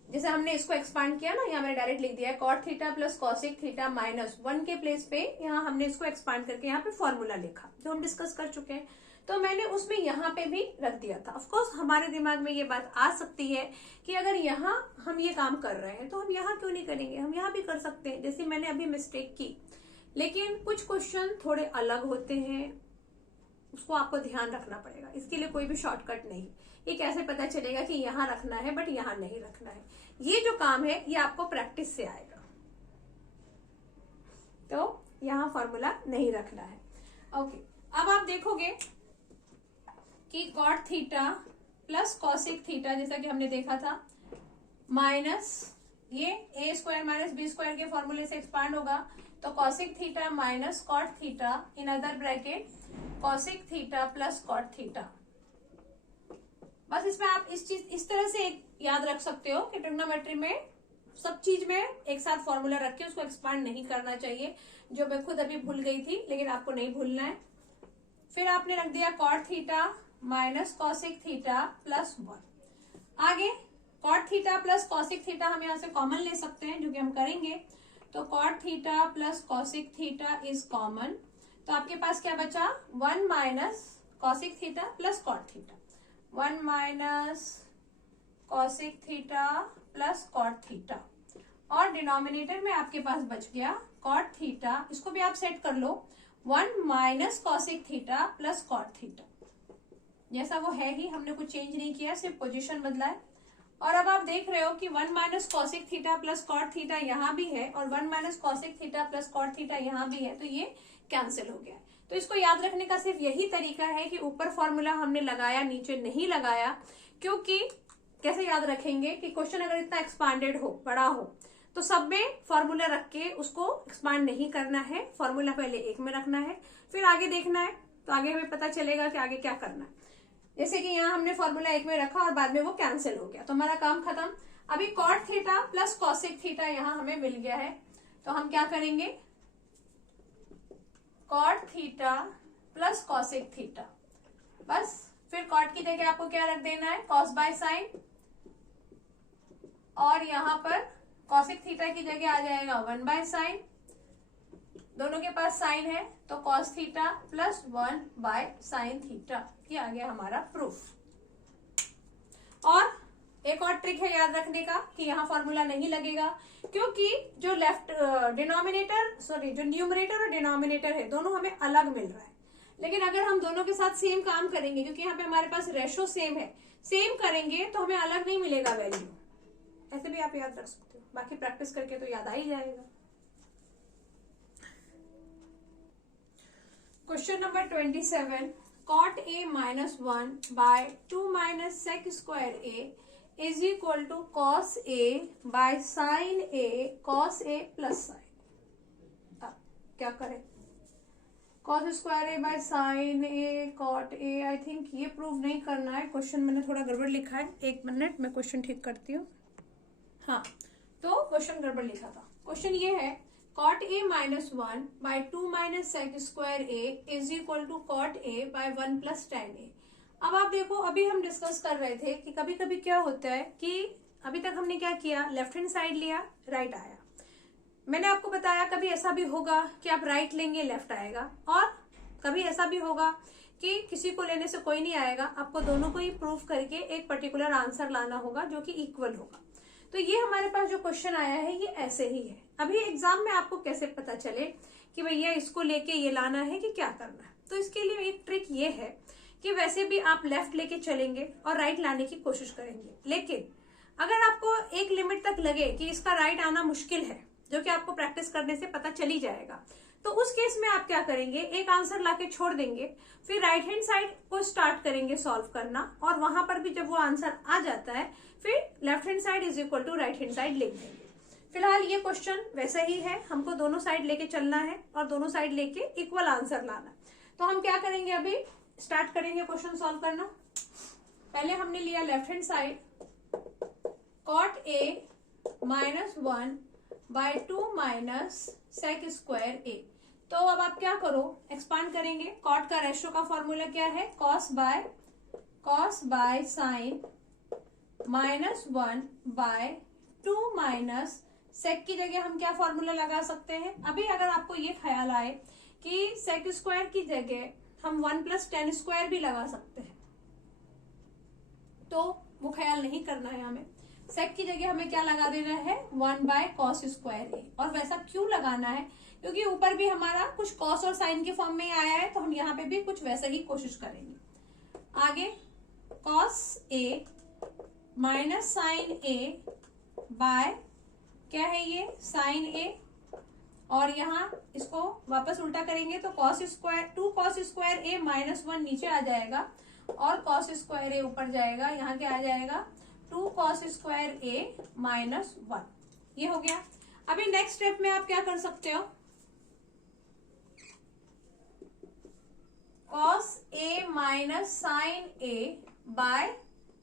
जैसे हमने इसको एक्सपांड किया ना, यहाँ मैंने डायरेक्ट लिख दिया है cot theta plus cosec theta minus 1 के प्लेस पे यहाँ हमने इसको एक्सपांड करके यहाँ पे फॉर्मूला लिखा जो हम डिस्कस कर चुके हैं, तो मैंने उसमें यहाँ पे भी रख दिया था। ऑफकोर्स हमारे दिमाग में ये बात आ सकती है कि अगर यहाँ हम ये काम कर रहे हैं तो हम यहाँ क्यों नहीं करेंगे, हम यहाँ भी कर सकते हैं, जैसे मैंने अभी मिस्टेक की। लेकिन कुछ क्वेश्चन थोड़े अलग होते हैं, उसको आपको ध्यान रखना पड़ेगा, इसके लिए कोई भी शॉर्टकट नहीं। ये कैसे पता चलेगा कि यहाँ रखना है बट यहाँ नहीं रखना है, ये जो काम है ये आपको प्रैक्टिस से आएगा। तो यहाँ फॉर्मूला नहीं रखना है। ओके, अब आप देखोगे कि cot theta plus cosec theta जैसा कि हमने देखा था माइनस ये a square minus B square के फॉर्मूले से एक्सपांड होगा, तो cosec theta minus cot theta in other bracket cosec theta plus cot theta. बस इसमें आप इस तरह से याद रख सकते हो कि ट्रिग्नोमेट्री में सब चीज में एक साथ फॉर्मूला रख के उसको एक्सपांड नहीं करना चाहिए, जो मैं खुद अभी भूल गई थी, लेकिन आपको नहीं भूलना है। फिर आपने रख दिया cot theta minus cosec theta plus 1। आगे cot theta plus cosec theta हम यहाँ से कॉमन ले सकते हैं, जो कि हम करेंगे। तो cot theta plus cosec theta is common, तो आपके पास क्या बचा 1 minus cosec theta plus cot theta, 1 minus cosec theta plus cot theta, और डिनोमिनेटर में आपके पास बच गया कॉट थीटा, इसको भी आप सेट कर लो 1 minus cosec theta plus cot theta. जैसा वो है ही, हमने कुछ चेंज नहीं किया, सिर्फ पोजीशन बदला है। और अब आप देख रहे हो कि 1 minus cosec theta plus cot theta यहाँ भी है और 1 minus cosec theta plus cot theta यहाँ भी है, तो ये कैंसिल हो गया। तो इसको याद रखने का सिर्फ यही तरीका है कि ऊपर फॉर्मूला हमने लगाया, नीचे नहीं लगाया। क्योंकि कैसे याद रखेंगे कि क्वेश्चन अगर इतना एक्सपांडेड हो, बड़ा हो, तो सब में फॉर्मूला रख के उसको एक्सपांड नहीं करना है, फॉर्मूला पहले एक में रखना है, फिर आगे देखना है, तो आगे हमें पता चलेगा कि आगे क्या करना है। जैसे कि यहाँ हमने फॉर्मूला एक में रखा और बाद में वो कैंसिल हो गया, तो हमारा काम खत्म। अभी cot theta plus cosec theta यहाँ हमें मिल गया है, तो हम क्या करेंगे, cot theta plus cosec theta, बस। फिर कॉट की जगह आपको क्या रख देना है, कॉस बाय साइन, और यहाँ पर कॉसिक थीटा की जगह आ जाएगा 1 बाय साइन, दोनों के पास साइन है, तो cos theta plus 1 by sine theta. ये आ गया हमारा प्रूफ। और एक और ट्रिक है याद रखने का कि यहाँ फॉर्मूला नहीं लगेगा, क्योंकि जो जो न्यूमरेटर और डिनोमिनेटर है, दोनों हमें अलग मिल रहा है। लेकिन अगर हम दोनों के साथ सेम काम करेंगे, क्योंकि यहाँ पे हमारे पास रेशो सेम है, सेम करेंगे तो हमें अलग नहीं मिलेगा वैल्यू। ऐसे भी आप याद रख सकते हो, बाकी प्रैक्टिस करके तो याद आ ही जाएगा। Question number 27, cot a minus 1 by 2 minus sec square a is equal to cos a by sin a cos a plus sin। अब क्या करें, cos square a by sin a cot a, I think ये prove नहीं करना है, question मैंने थोड़ा गड़बड़ लिखा है, 1 मिनट मैं क्वेश्चन ठीक करती हूँ। हाँ, तो क्वेश्चन गड़बड़ लिखा था। क्वेश्चन ये है cot a minus 1 by 2 minus sec square a is equal to cot a by 1 plus tan a। अब आप देखो, अभी हम डिस्कस कर रहे थे कि कभी कभी क्या होता है कि अभी तक हमने क्या किया, लेफ्ट हैंड साइड लिया, राइट आया। मैंने आपको बताया कभी ऐसा भी होगा कि आप राइट लेंगे, लेफ्ट आएगा, और कभी ऐसा भी होगा कि किसी को लेने से कोई नहीं आएगा, आपको दोनों को ही प्रूव करके एक पर्टिकुलर आंसर लाना होगा जो कि इक्वल होगा। तो ये हमारे पास जो क्वेश्चन आया है ये ऐसे ही है। अभी एग्जाम में आपको कैसे पता चले कि भैया इसको लेके ये लाना है कि क्या करना है, तो इसके लिए एक ट्रिक ये है कि वैसे भी आप लेफ्ट लेके चलेंगे और राइट लाने की कोशिश करेंगे, लेकिन अगर आपको एक लिमिट तक लगे कि इसका राइट आना मुश्किल है, जो कि आपको प्रैक्टिस करने से पता चली जाएगा, तो उस केस में आप क्या करेंगे, एक आंसर लाके छोड़ देंगे, फिर राइट हैंड साइड को स्टार्ट करेंगे सॉल्व करना, और वहां पर भी जब वो आंसर आ जाता है फिर left hand side is equal to right hand side लिख देंगे। फिलहाल ये क्वेश्चन वैसा ही है, हमको दोनों साइड लेके चलना है और दोनों साइड लेके इक्वल आंसर लाना है। तो हम क्या करेंगे, अभी स्टार्ट करेंगे क्वेश्चन सॉल्व करना। पहले हमने लिया left hand side, cot a minus 1 by 2 minus sec square a। तो अब आप क्या करो, एक्सपांड करेंगे। कॉट का रेशो का फॉर्मूला क्या है, cos by sine minus 1 by 2 minus sec की जगह हम क्या फॉर्मूला लगा सकते हैं। अभी अगर आपको ये ख्याल आए कि सेक स्क्वायर की जगह हम 1 प्लस टेन स्क्वायर भी लगा सकते हैं, तो वो ख्याल नहीं करना है हमें। सेक की जगह हमें क्या लगा देना है, 1 बाय कॉस स्क्वायर ए। और वैसा क्यों लगाना है, क्योंकि ऊपर भी हमारा कुछ कॉस और साइन के फॉर्म में आया है, तो हम यहाँ पे भी कुछ वैसा ही कोशिश करेंगे। आगे cos A minus sine A bye क्या है ये, साइन ए, और यहाँ इसको वापस उल्टा करेंगे तो cos square 2 cos square A minus 1 नीचे आ जाएगा और कॉस स्क्वायर ए ऊपर जाएगा, यहाँ क्या आ जाएगा 2 कॉस स्क्वायर ए माइनस 1। ये हो गया। अभी नेक्स्ट स्टेप में आप क्या कर सकते हो, cos A minus sine A by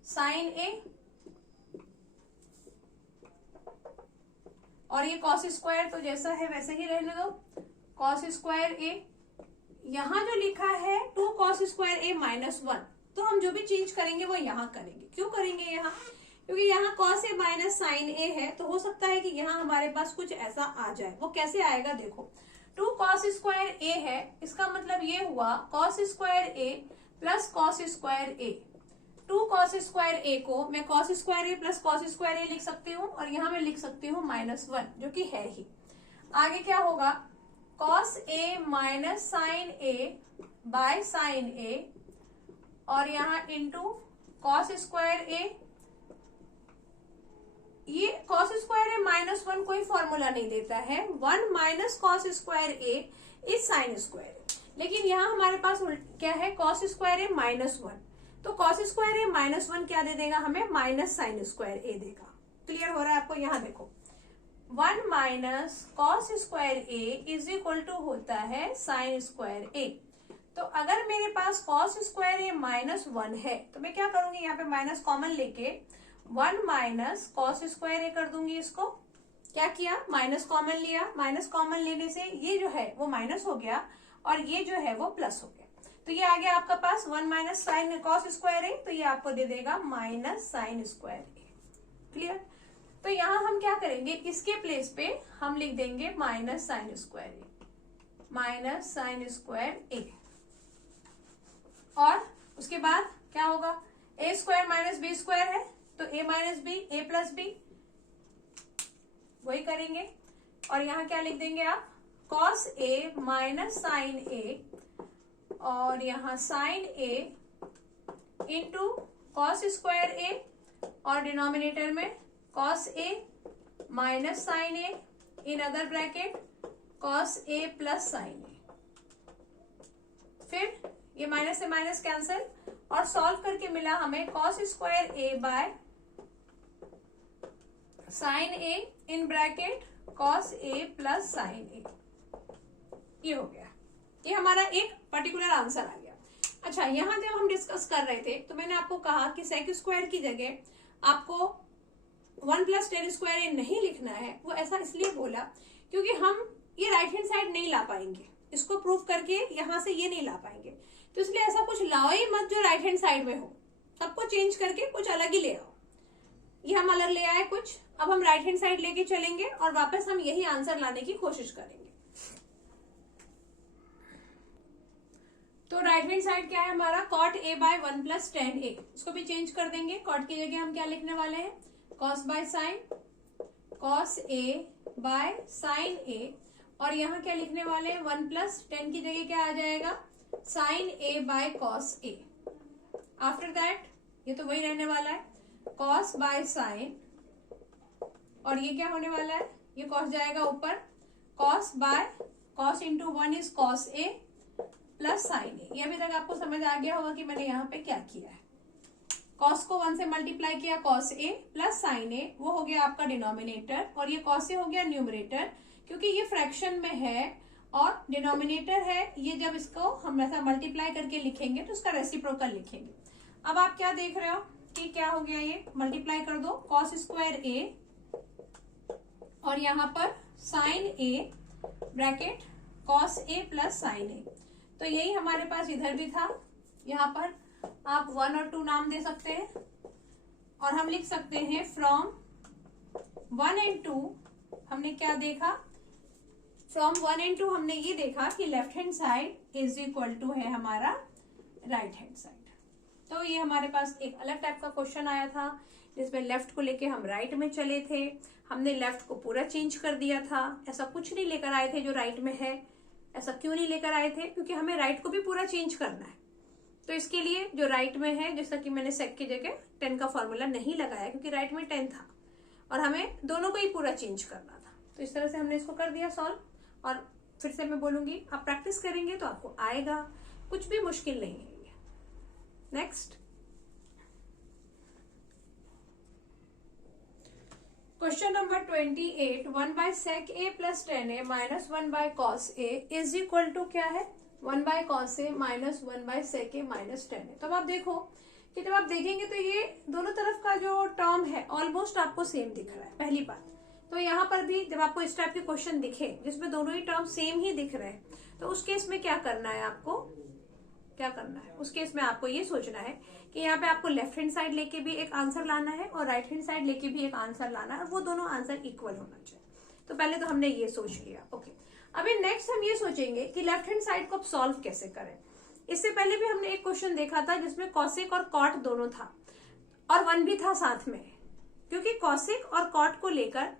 sine A, और ये कॉस स्क्वायर तो जैसा है वैसे ही रहने दो, कॉस स्क्वायर ए। यहां जो लिखा है 2 कॉस स्क्वायर ए माइनस 1, तो हम जो भी चेंज करेंगे वो यहाँ करेंगे। क्यों करेंगे यहाँ? क्योंकि यहाँ कॉस ए माइनस साइन ए है, तो हो सकता है कि यहाँ हमारे पास कुछ ऐसा आ जाए। वो कैसे आएगा देखो, 2 कॉस स्क्वायर ए है, इसका मतलब ये हुआ cos square A plus cos square A. 2 cos square ए को मैं cos square A plus cos square ए लिख सकती हूँ, और यहाँ मैं लिख सकती हूँ -1, जो कि है ही। आगे क्या होगा, cos A minus sine A by sine A, और यहाँ इंटू कॉस स्क्वायर ए। ये कॉस स्क्वायर ए -1 कोई फॉर्मूला नहीं देता है, 1 minus cos square A is sine square A. लेकिन यहाँ हमारे पास क्या है, कॉस स्क्वायर ए -1, तो कॉस स्क्वायर ए -1 क्या दे देगा हमें, माइनस साइन स्क्वायर ए देगा। क्लियर हो रहा है आपको? यहाँ देखो 1 minus cos square A is equal to होता है साइन स्क्वायर ए। तो अगर मेरे पास कॉस स्क्वायर ए -1 है, तो मैं क्या करूंगी, यहाँ पे माइनस कॉमन लेके 1 माइनस कॉस स्क्वायर ए कर दूंगी। इसको क्या किया, माइनस कॉमन लिया, माइनस कॉमन लेने से ये जो है वो माइनस हो गया, और ये जो है वो प्लस हो गया। तो ये आ गया आपका पास 1 minus sine cos square A, तो ये आपको दे देगा माइनस साइन स्क्वायर ए। क्लियर? तो यहाँ हम क्या करेंगे, इसके प्लेस पे हम लिख देंगे minus sine square A, minus sine square A. और उसके बाद क्या होगा, A square minus B square है, तो A minus B, A plus B, वही करेंगे। और यहाँ क्या लिख देंगे आप, cos A minus sine A, और यहाँ sine A into cos square A, और डिनोमिनेटर में cos A minus sine A, in other bracket cos A plus sine A. फिर ये माइनस से माइनस कैंसिल, और सॉल्व करके मिला हमें cos square A by sine A in bracket cos A plus sine A. ये हो गया, ये हमारा एक पर्टिकुलर आंसर आ गया। अच्छा, यहां जब हम डिस्कस कर रहे थे तो मैंने आपको कहा कि सेक स्क्वायर की जगह आपको 1 प्लस टेन स्क्वायर ए नहीं लिखना है। वो ऐसा इसलिए बोला क्योंकि हम ये राइट हैंड साइड नहीं ला पाएंगे, इसको प्रूव करके यहां से ये नहीं ला पाएंगे, तो इसलिए ऐसा कुछ लाओ ही मत जो राइट हैंड साइड में हो, सबको चेंज करके कुछ अलग ही ले आओ। ये हम अलग ले आए कुछ, अब हम राइट हैंड साइड लेके चलेंगे और वापस हम यही आंसर लाने की कोशिश करेंगे। तो राइट हैंड साइड क्या है हमारा, cot A by 1 plus tan A, इसको भी चेंज कर देंगे। कॉट की जगह हम क्या लिखने वाले हैं, cos by sine, cos A by sine A, और यहाँ क्या लिखने वाले हैं, 1 प्लस टेन की जगह क्या आ जाएगा, sine A by cos A. After that ये तो वही रहने वाला है, कॉस बाय साइन, और ये क्या होने वाला है, ये कॉस जाएगा ऊपर, cos by cos into 1 is cos A plus sine A. ये अभी तक आपको समझ आ गया होगा कि मैंने यहाँ पे क्या किया है, कॉस को 1 से मल्टीप्लाई किया कॉस ए प्लस साइन ए, वो हो गया आपका डिनोमिनेटर, और ये कॉस ए हो गया न्यूमरेटर, क्योंकि ये फ्रैक्शन में है और डिनोमिनेटर है। ये जब इसको हम ऐसा मल्टीप्लाई करके लिखेंगे तो उसका रेसिप्रोकल लिखेंगे। अब आप क्या देख रहे हो कि क्या हो गया, ये मल्टीप्लाई कर दो कॉस स्क्वायर ए और यहाँ पर sign A bracket cos A plus sine A. तो यही हमारे पास इधर भी था, यहाँ पर आप 1 और 2 नाम दे सकते हैं, और हम लिख सकते हैं फ्रॉम 1 and 2 हमने क्या देखा, फ्रॉम 1 and 2 हमने ये देखा कि left hand side is equal to है हमारा राइट हैंड साइड। तो ये हमारे पास एक अलग टाइप का क्वेश्चन आया था जिसमें लेफ्ट को लेके हम राइट में चले थे, हमने लेफ्ट को पूरा चेंज कर दिया था। ऐसा कुछ नहीं लेकर आए थे जो राइट में है। ऐसा क्यों नहीं लेकर आए थे, क्योंकि हमें राइट को भी पूरा चेंज करना है। तो इसके लिए जो राइट में है, जैसा कि मैंने सेक की जगह 10 का फॉर्मूला नहीं लगाया क्योंकि राइट में 10 था और हमें दोनों को ही पूरा चेंज करना था। तो इस तरह से हमने इसको कर दिया सॉल्व, और फिर से मैं बोलूंगी आप प्रैक्टिस करेंगे तो आपको आएगा, कुछ भी मुश्किल नहीं है। Next question number 28, 1 by sec a plus 10a minus 1 by cos a is equal to क्या है, 1 by cos A minus 1 by sec A minus 10 है। तो अब आप देखो कि जब आप देखेंगे तो ये दोनों तरफ का जो टर्म है ऑलमोस्ट आपको सेम दिख रहा है, पहली बात। तो यहाँ पर भी जब आपको इस टाइप के क्वेश्चन दिखे जिसमें दोनों ही टर्म सेम ही दिख रहे हैं, तो उस केस में क्या करना है आपको, क्या करना है उस केस में आपको ये सोचना है कि यहाँ पे आपको लेफ्ट हैंड साइड लेके भी एक आंसर लाना है और राइट हैंड साइड लेके भी एक आंसर लाना है, वो दोनों आंसर इक्वल होना चाहिए। तो पहले तो हमने ये सोच लिया, ओके। अभी नेक्स्ट हम ये सोचेंगे कि लेफ्ट हैंड साइड को सॉल्व कैसे करें। इससे पहले भी हमने एक क्वेश्चन देखा था जिसमें कॉसेक और कॉट दोनों था और 1 भी था साथ में, क्योंकि कॉसेक और कॉट को लेकर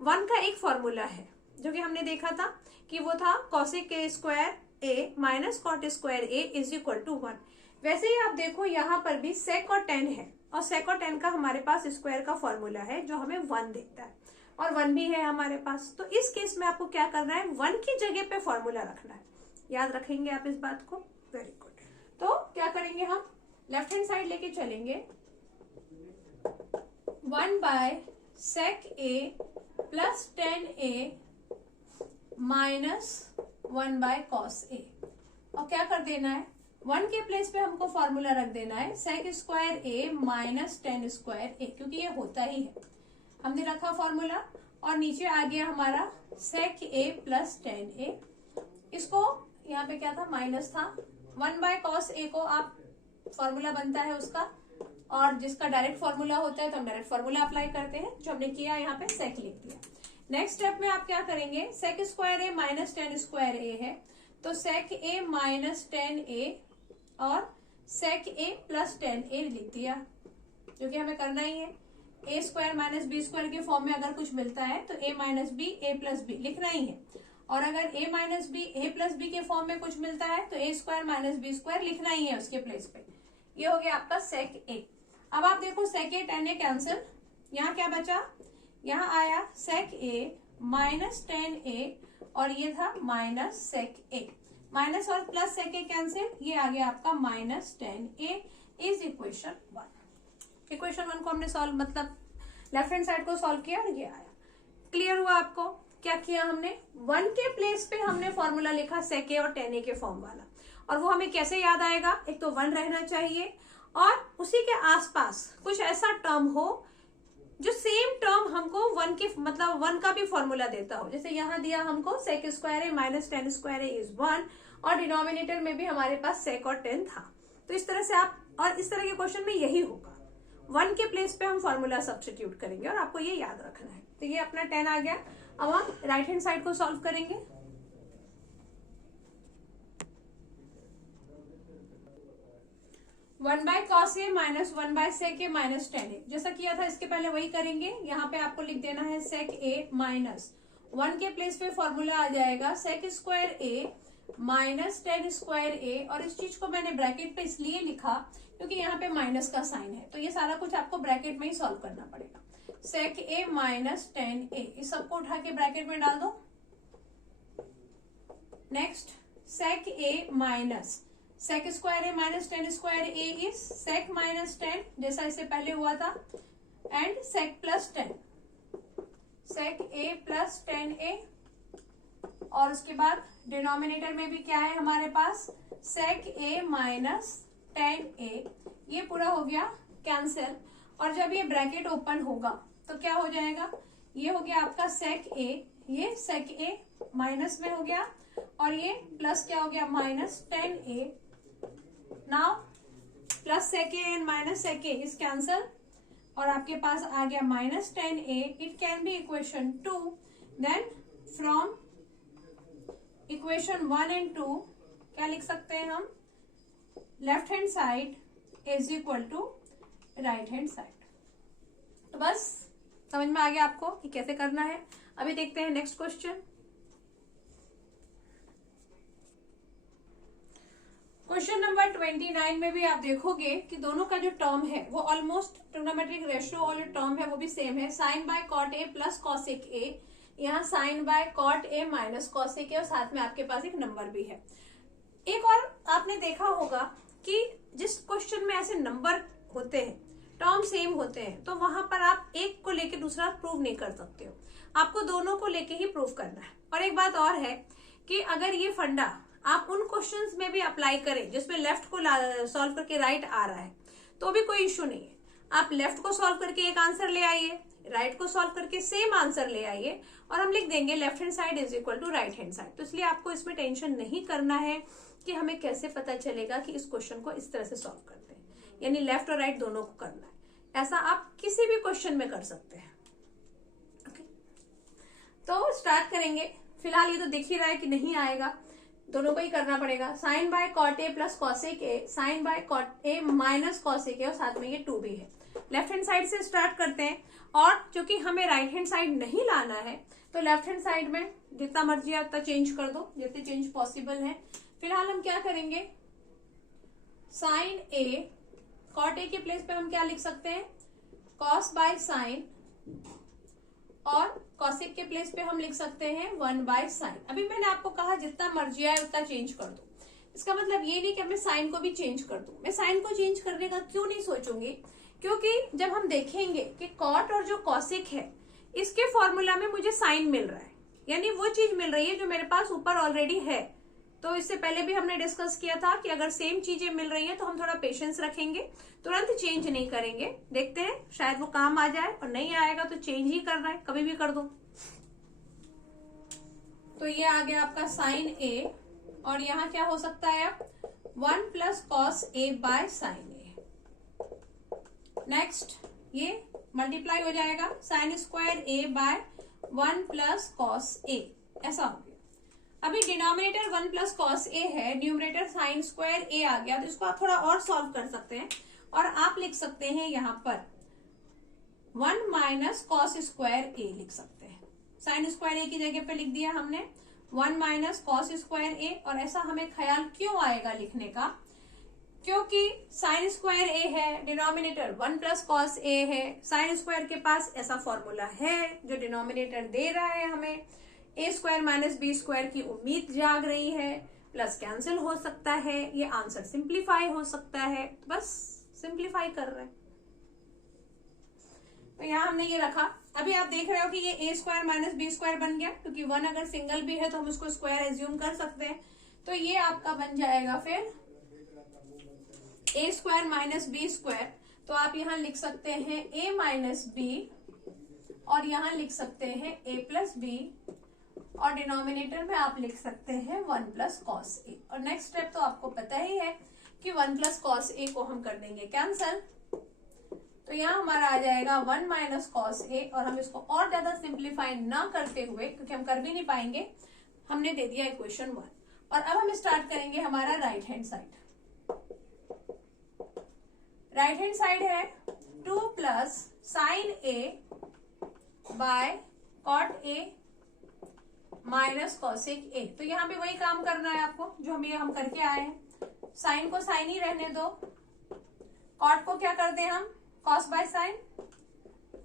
1 का एक फॉर्मूला है जो कि हमने देखा था कि वो था cosec A square A minus cot square A is equal to 1। वैसे ही आप देखो यहाँ पर भी सेक और 10 है और सेक और 10 का हमारे पास स्क्वायर का फॉर्मूला है जो हमें 1 देता है और 1 भी है हमारे पास। तो इस केस में आपको क्या करना है, 1 की जगह पे फॉर्मूला रखना है। याद रखेंगे आप इस बात को, वेरी गुड। तो क्या करेंगे, हम लेफ्ट हैंड साइड लेके चलेंगे 1 by sec A plus 10a minus 1 by cos A, और क्या कर देना है, 1 के प्लेस पे हमको फॉर्मूला रख देना है सेक स्क्वायर ए माइनस 10 स्क्वायर ए, क्योंकि ये होता ही है। हमने रखा फॉर्मूला और नीचे आ गया हमारा सेक ए प्लस 10a। इसको यहाँ पे क्या था, माइनस था। 1 बाय कॉस ए को आप फॉर्मूला बनता है उसका, और जिसका डायरेक्ट फॉर्मूला होता है तो हम डायरेक्ट फॉर्मूला अप्लाई करते हैं, जो हमने किया यहाँ पे सेक लिख दिया। नेक्स्ट स्टेप में आप क्या करेंगे, सेक स्क्वायर ए माइनस 10 स्क्वायर ए है तो सेक ए माइनस 10a और सेक ए प्लस 10a लिख दिया, जो कि हमें करना ही है। ए स्क्वायर माइनस बी स्क्वायर के फॉर्म में अगर कुछ मिलता है तो A minus B A plus B लिखना ही है, और अगर ए minus B A plus B के फॉर्म में कुछ मिलता है तो A square minus B square लिखना ही है उसके प्लेस पे। ये हो गया आपका सेक ए। अब आप देखो सेक ए 10a कैंसिल, यहाँ क्या बचा, यहाँ आया सेक ए माइनस 10a और ये था माइनस सेक ए, माइनस और प्लस सेक ए कैंसिल, ये आ गया आपका minus 10a is equation 1। Equation 1 को हमने सॉल्व, मतलब लेफ्ट हैंड साइड को सॉल्व किया और ये आया। क्लियर हुआ आपको, क्या किया हमने, 1 के प्लेस पे हमने फॉर्मूला लिखा सेक ए और 10a के फॉर्म वाला, और वो हमें कैसे याद आएगा, एक तो 1 रहना चाहिए और उसी के आसपास कुछ ऐसा टर्म हो जो सेम टर्म हमको 1 के, मतलब 1 का भी फॉर्मूला देता हो। जैसे यहाँ दिया हमको sec square A minus 10 square A is 1 और डिनोमिनेटर में भी हमारे पास सेक और 10 था। तो इस तरह से आप, और इस तरह के क्वेश्चन में यही होगा, 1 के प्लेस पे हम फॉर्मूला सब्स्टिट्यूट करेंगे और आपको ये याद रखना है। तो ये अपना 10 आ गया। अब हम राइट हैंड साइड को सॉल्व करेंगे। 1 by cos A minus 1 by sec A minus 10a, जैसा किया था इसके पहले वही करेंगे। यहाँ पे आपको लिख देना है सेक ए माइनस 1 के प्लेस पे फॉर्मूला आ जाएगा सेक square A minus 10 square A, और इस चीज को मैंने ब्रैकेट पे इसलिए लिखा क्योंकि यहाँ पे माइनस का साइन है, तो ये सारा कुछ आपको ब्रैकेट में ही सॉल्व करना पड़ेगा। सेक ए माइनस 10a, इस सबको उठा के ब्रैकेट में डाल दो। Next sec A minus sec square A minus 10 square A is sec minus 10, जैसा इससे पहले हुआ था, and sec plus 10, sec A plus 10a, और उसके बाद डिनोमिनेटर में भी क्या है हमारे पास, सेक ए माइनस 10a। ये पूरा हो गया कैंसिल, और जब ये ब्रैकेट ओपन होगा तो क्या हो जाएगा, ये हो गया आपका सेक ए, ये सेक ए माइनस में हो गया, और ये प्लस क्या हो गया minus 10a। Now plus sec A and minus sec A is cancel, और आपके पास आ गया minus 10a। It can be equation 2। Then from equation 1 and 2 क्या लिख सकते हैं हम, left hand side is equal to right hand side. तो बस समझ में आ गया आपको कि कैसे करना है। अभी देखते हैं नेक्स्ट क्वेश्चन। क्वेश्चन नंबर 29 में भी आप देखोगे कि दोनों का जो टर्म है वो ऑलमोस्ट ट्रिग्नोमेट्रिक रेशियो और जो टर्म है वो भी सेम है, sine by cot A plus cosec A, यहाँ sine by cot A minus cosec A, और साथ में आपके पास एक नंबर भी है। एक और आपने देखा होगा कि जिस क्वेश्चन में ऐसे नंबर होते हैं, टर्म सेम होते हैं, तो वहां पर आप एक को लेके दूसरा प्रूव नहीं कर सकते हो, आपको दोनों को लेके ही प्रूव करना है। और एक बात और है कि अगर ये फंडा आप उन क्वेश्चंस में भी अप्लाई करें जिसमें लेफ्ट को सॉल्व करके राइट आ रहा है, तो भी कोई इश्यू नहीं है। आप लेफ्ट को सॉल्व करके एक आंसर ले आइए, राइट को सॉल्व करके सेम आंसर ले आइए, और हम लिख देंगे left hand side is equal to right hand side. तो इसलिए आपको इसमें टेंशन नहीं करना है कि हमें कैसे पता चलेगा कि इस क्वेश्चन को इस तरह से सॉल्व करते हैं, यानी लेफ्ट और राइट दोनों को करना है। ऐसा आप किसी भी क्वेश्चन में कर सकते हैं। ओके, तो स्टार्ट करेंगे। फिलहाल ये तो दिख ही रहा है कि नहीं आएगा, दोनों को ही करना पड़ेगा। Sine by cot A plus cosec A, sine by cot A minus cosec A, और साथ में ये 2 भी है। लेफ्ट हैंड साइड से स्टार्ट करते हैं, और क्योंकि हमें राइट हैंड साइड नहीं लाना है तो लेफ्ट हैंड साइड में जितना मर्जी है उतना चेंज कर दो, जितने चेंज पॉसिबल है। फिलहाल हम क्या करेंगे, साइन ए कॉट ए के प्लेस पे हम क्या लिख सकते हैं, कॉस बाय साइन, और कॉसेक के प्लेस पे हम लिख सकते हैं 1 बाय साइन। अभी मैंने आपको कहा जितना मर्जी आए उतना चेंज कर दो। इसका मतलब ये नहीं कि मैं साइन को भी चेंज कर दूं। मैं साइन को चेंज करने का क्यों नहीं सोचूंगी, क्योंकि जब हम देखेंगे कि कॉट और जो कॉसेक है इसके फॉर्मूला में मुझे साइन मिल रहा है, यानी वो चीज मिल रही है जो मेरे पास ऊपर ऑलरेडी है। तो इससे पहले भी हमने डिस्कस किया था कि अगर सेम चीजें मिल रही हैं तो हम थोड़ा पेशेंस रखेंगे, तुरंत चेंज नहीं करेंगे। देखते हैं शायद वो काम आ जाए, और नहीं आएगा तो चेंज ही करना है, कभी भी कर दो। तो ये आ गया आपका साइन ए, और यहाँ क्या हो सकता है अब 1 plus cos A by sine A. Next ये मल्टीप्लाई हो जाएगा sign square A by 1 plus cos ए, ऐसा हो गया। अभी डिनोमिनेटर 1 प्लस कॉस ए है, न्यूमरेटर साइन स्क्वायर ए आ गया, तो इसको आप थोड़ा और सॉल्व कर सकते हैं, और आप लिख सकते हैं यहाँ पर 1 माइनस कॉस स्क्वायर ए लिख सकते हैं। साइन स्क्वायर ए की जगह पे लिख दिया हमने 1 माइनस कॉस स्क्वायर ए, और ऐसा हमें ख्याल क्यों आएगा लिखने का, क्योंकि साइन स्क्वायर ए है, डिनोमिनेटर 1 प्लस कॉस ए है, साइन स्क्वायर के पास ऐसा फॉर्मूला है जो डिनोमिनेटर दे रहा है हमें, ए स्क्वायर माइनस बी स्क्वायर की उम्मीद जाग रही है, प्लस कैंसिल हो सकता है, ये आंसर सिंप्लीफाई हो सकता है, तो बस सिंप्लीफाई कर रहे हैं। तो यहाँ हमने ये रखा। अभी आप देख रहे हो कि ये ए स्क्वायर माइनस बी स्क्वायर बन गया, क्योंकि 1 अगर सिंगल भी है तो हम उसको स्क्वायर एज्यूम कर सकते हैं। तो ये आपका बन जाएगा फिर ए स्क्वायर माइनस बी स्क्वायर, तो आप यहाँ लिख सकते हैं ए माइनस बी, और यहाँ लिख सकते हैं ए प्लस बी, और डिनोमिनेटर में आप लिख सकते हैं 1 प्लस कॉस ए। और नेक्स्ट स्टेप तो आपको पता ही है कि 1 प्लस कॉस ए को हम कर देंगे कैंसल, तो यहाँ हमारा आ जाएगा 1 माइनस कॉस ए, और हम इसको और ज्यादा सिंप्लीफाई ना करते हुए, क्योंकि हम कर भी नहीं पाएंगे, हमने दे दिया इक्वेशन 1। और अब हम स्टार्ट करेंगे हमारा right hand side. Right hand side है 2 plus sine A by cot A minus cosec A. तो यहाँ पे वही काम करना है आपको जो हम करके आए हैं। साइन को साइन ही रहने दो, कॉट को क्या करते हैं हम, cos by sine,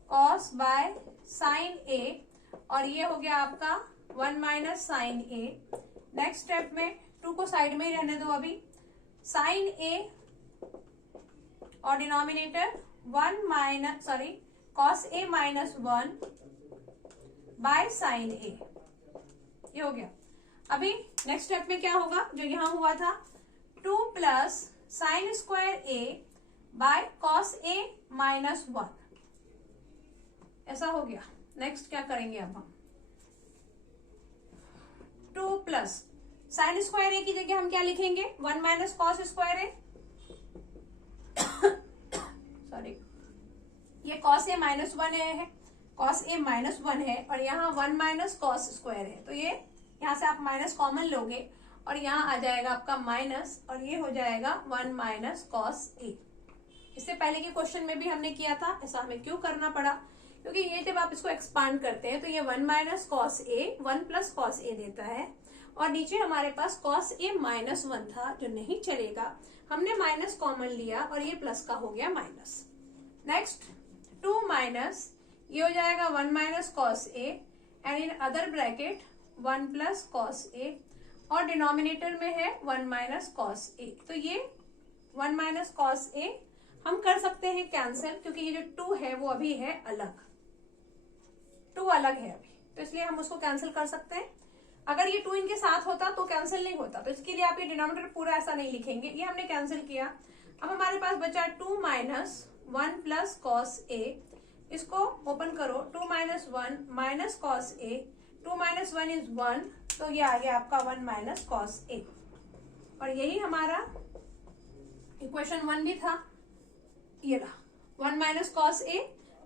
cos by sine A, और ये हो गया आपका 1 minus sine A. Next step में 2 को साइड में ही रहने दो अभी, साइन ए और denominator 1 minus cos A minus 1 by sine A, ये हो गया। अभी नेक्स्ट स्टेप में क्या होगा, जो यहां हुआ था 2 plus sine square A by cos A minus 1, ऐसा हो गया। नेक्स्ट क्या करेंगे अब हम, 2 प्लस साइन स्क्वायर ए की जगह हम क्या लिखेंगे, 1 माइनस कॉस स्क्वायर ए, सॉरी ये कॉस ए माइनस 1 है, कॉस ए माइनस 1 है, और यहाँ 1 माइनस कॉस स्क्वायर है, तो ये यहाँ से आप माइनस कॉमन लोगे और यहाँ आ जाएगा आपका माइनस, और ये हो जाएगा 1 माइनस कॉस ए। इससे पहले के क्वेश्चन में भी हमने किया था, ऐसा हमें क्यों करना पड़ा, क्योंकि ये जब आप इसको एक्सपांड करते हैं तो ये 1 minus cos A 1 plus cos ए देता है, और नीचे हमारे पास कॉस ए माइनस 1 था जो नहीं चलेगा, हमने माइनस कॉमन लिया और ये प्लस का हो गया माइनस। नेक्स्ट 2 माइनस ये हो जाएगा 1 minus cos A, and in other bracket 1 plus cos A, और डिनोमिनेटर में है 1 माइनस कॉस ए। तो ये 1 माइनस कॉस ए हम कर सकते हैं कैंसिल, क्योंकि ये जो 2 है वो अभी है अलग, 2 अलग है अभी, तो इसलिए हम उसको कैंसिल कर सकते हैं। अगर ये 2 इनके साथ होता तो कैंसिल नहीं होता, तो इसके लिए आप ये डिनोमिनेटर पूरा ऐसा नहीं लिखेंगे, ये हमने कैंसिल किया। अब हमारे पास बचा 2 माइनस 1 प्लस कॉस ए, इसको ओपन करो, 2 minus 1 minus cos A, 2 minus 1 is 1, तो ये आ गया आपका 1 माइनस कॉस ए। और यही हमारा इक्वेशन 1 भी था, ये रहा 1 minus cos A,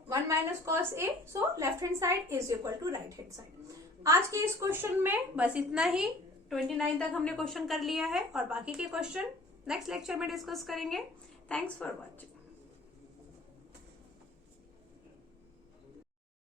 1 minus cos A, so left hand side is equal to right hand side. आज के इस क्वेश्चन में बस इतना ही, 29 तक हमने क्वेश्चन कर लिया है और बाकी के क्वेश्चन नेक्स्ट लेक्चर में डिस्कस करेंगे। Thanks for watching.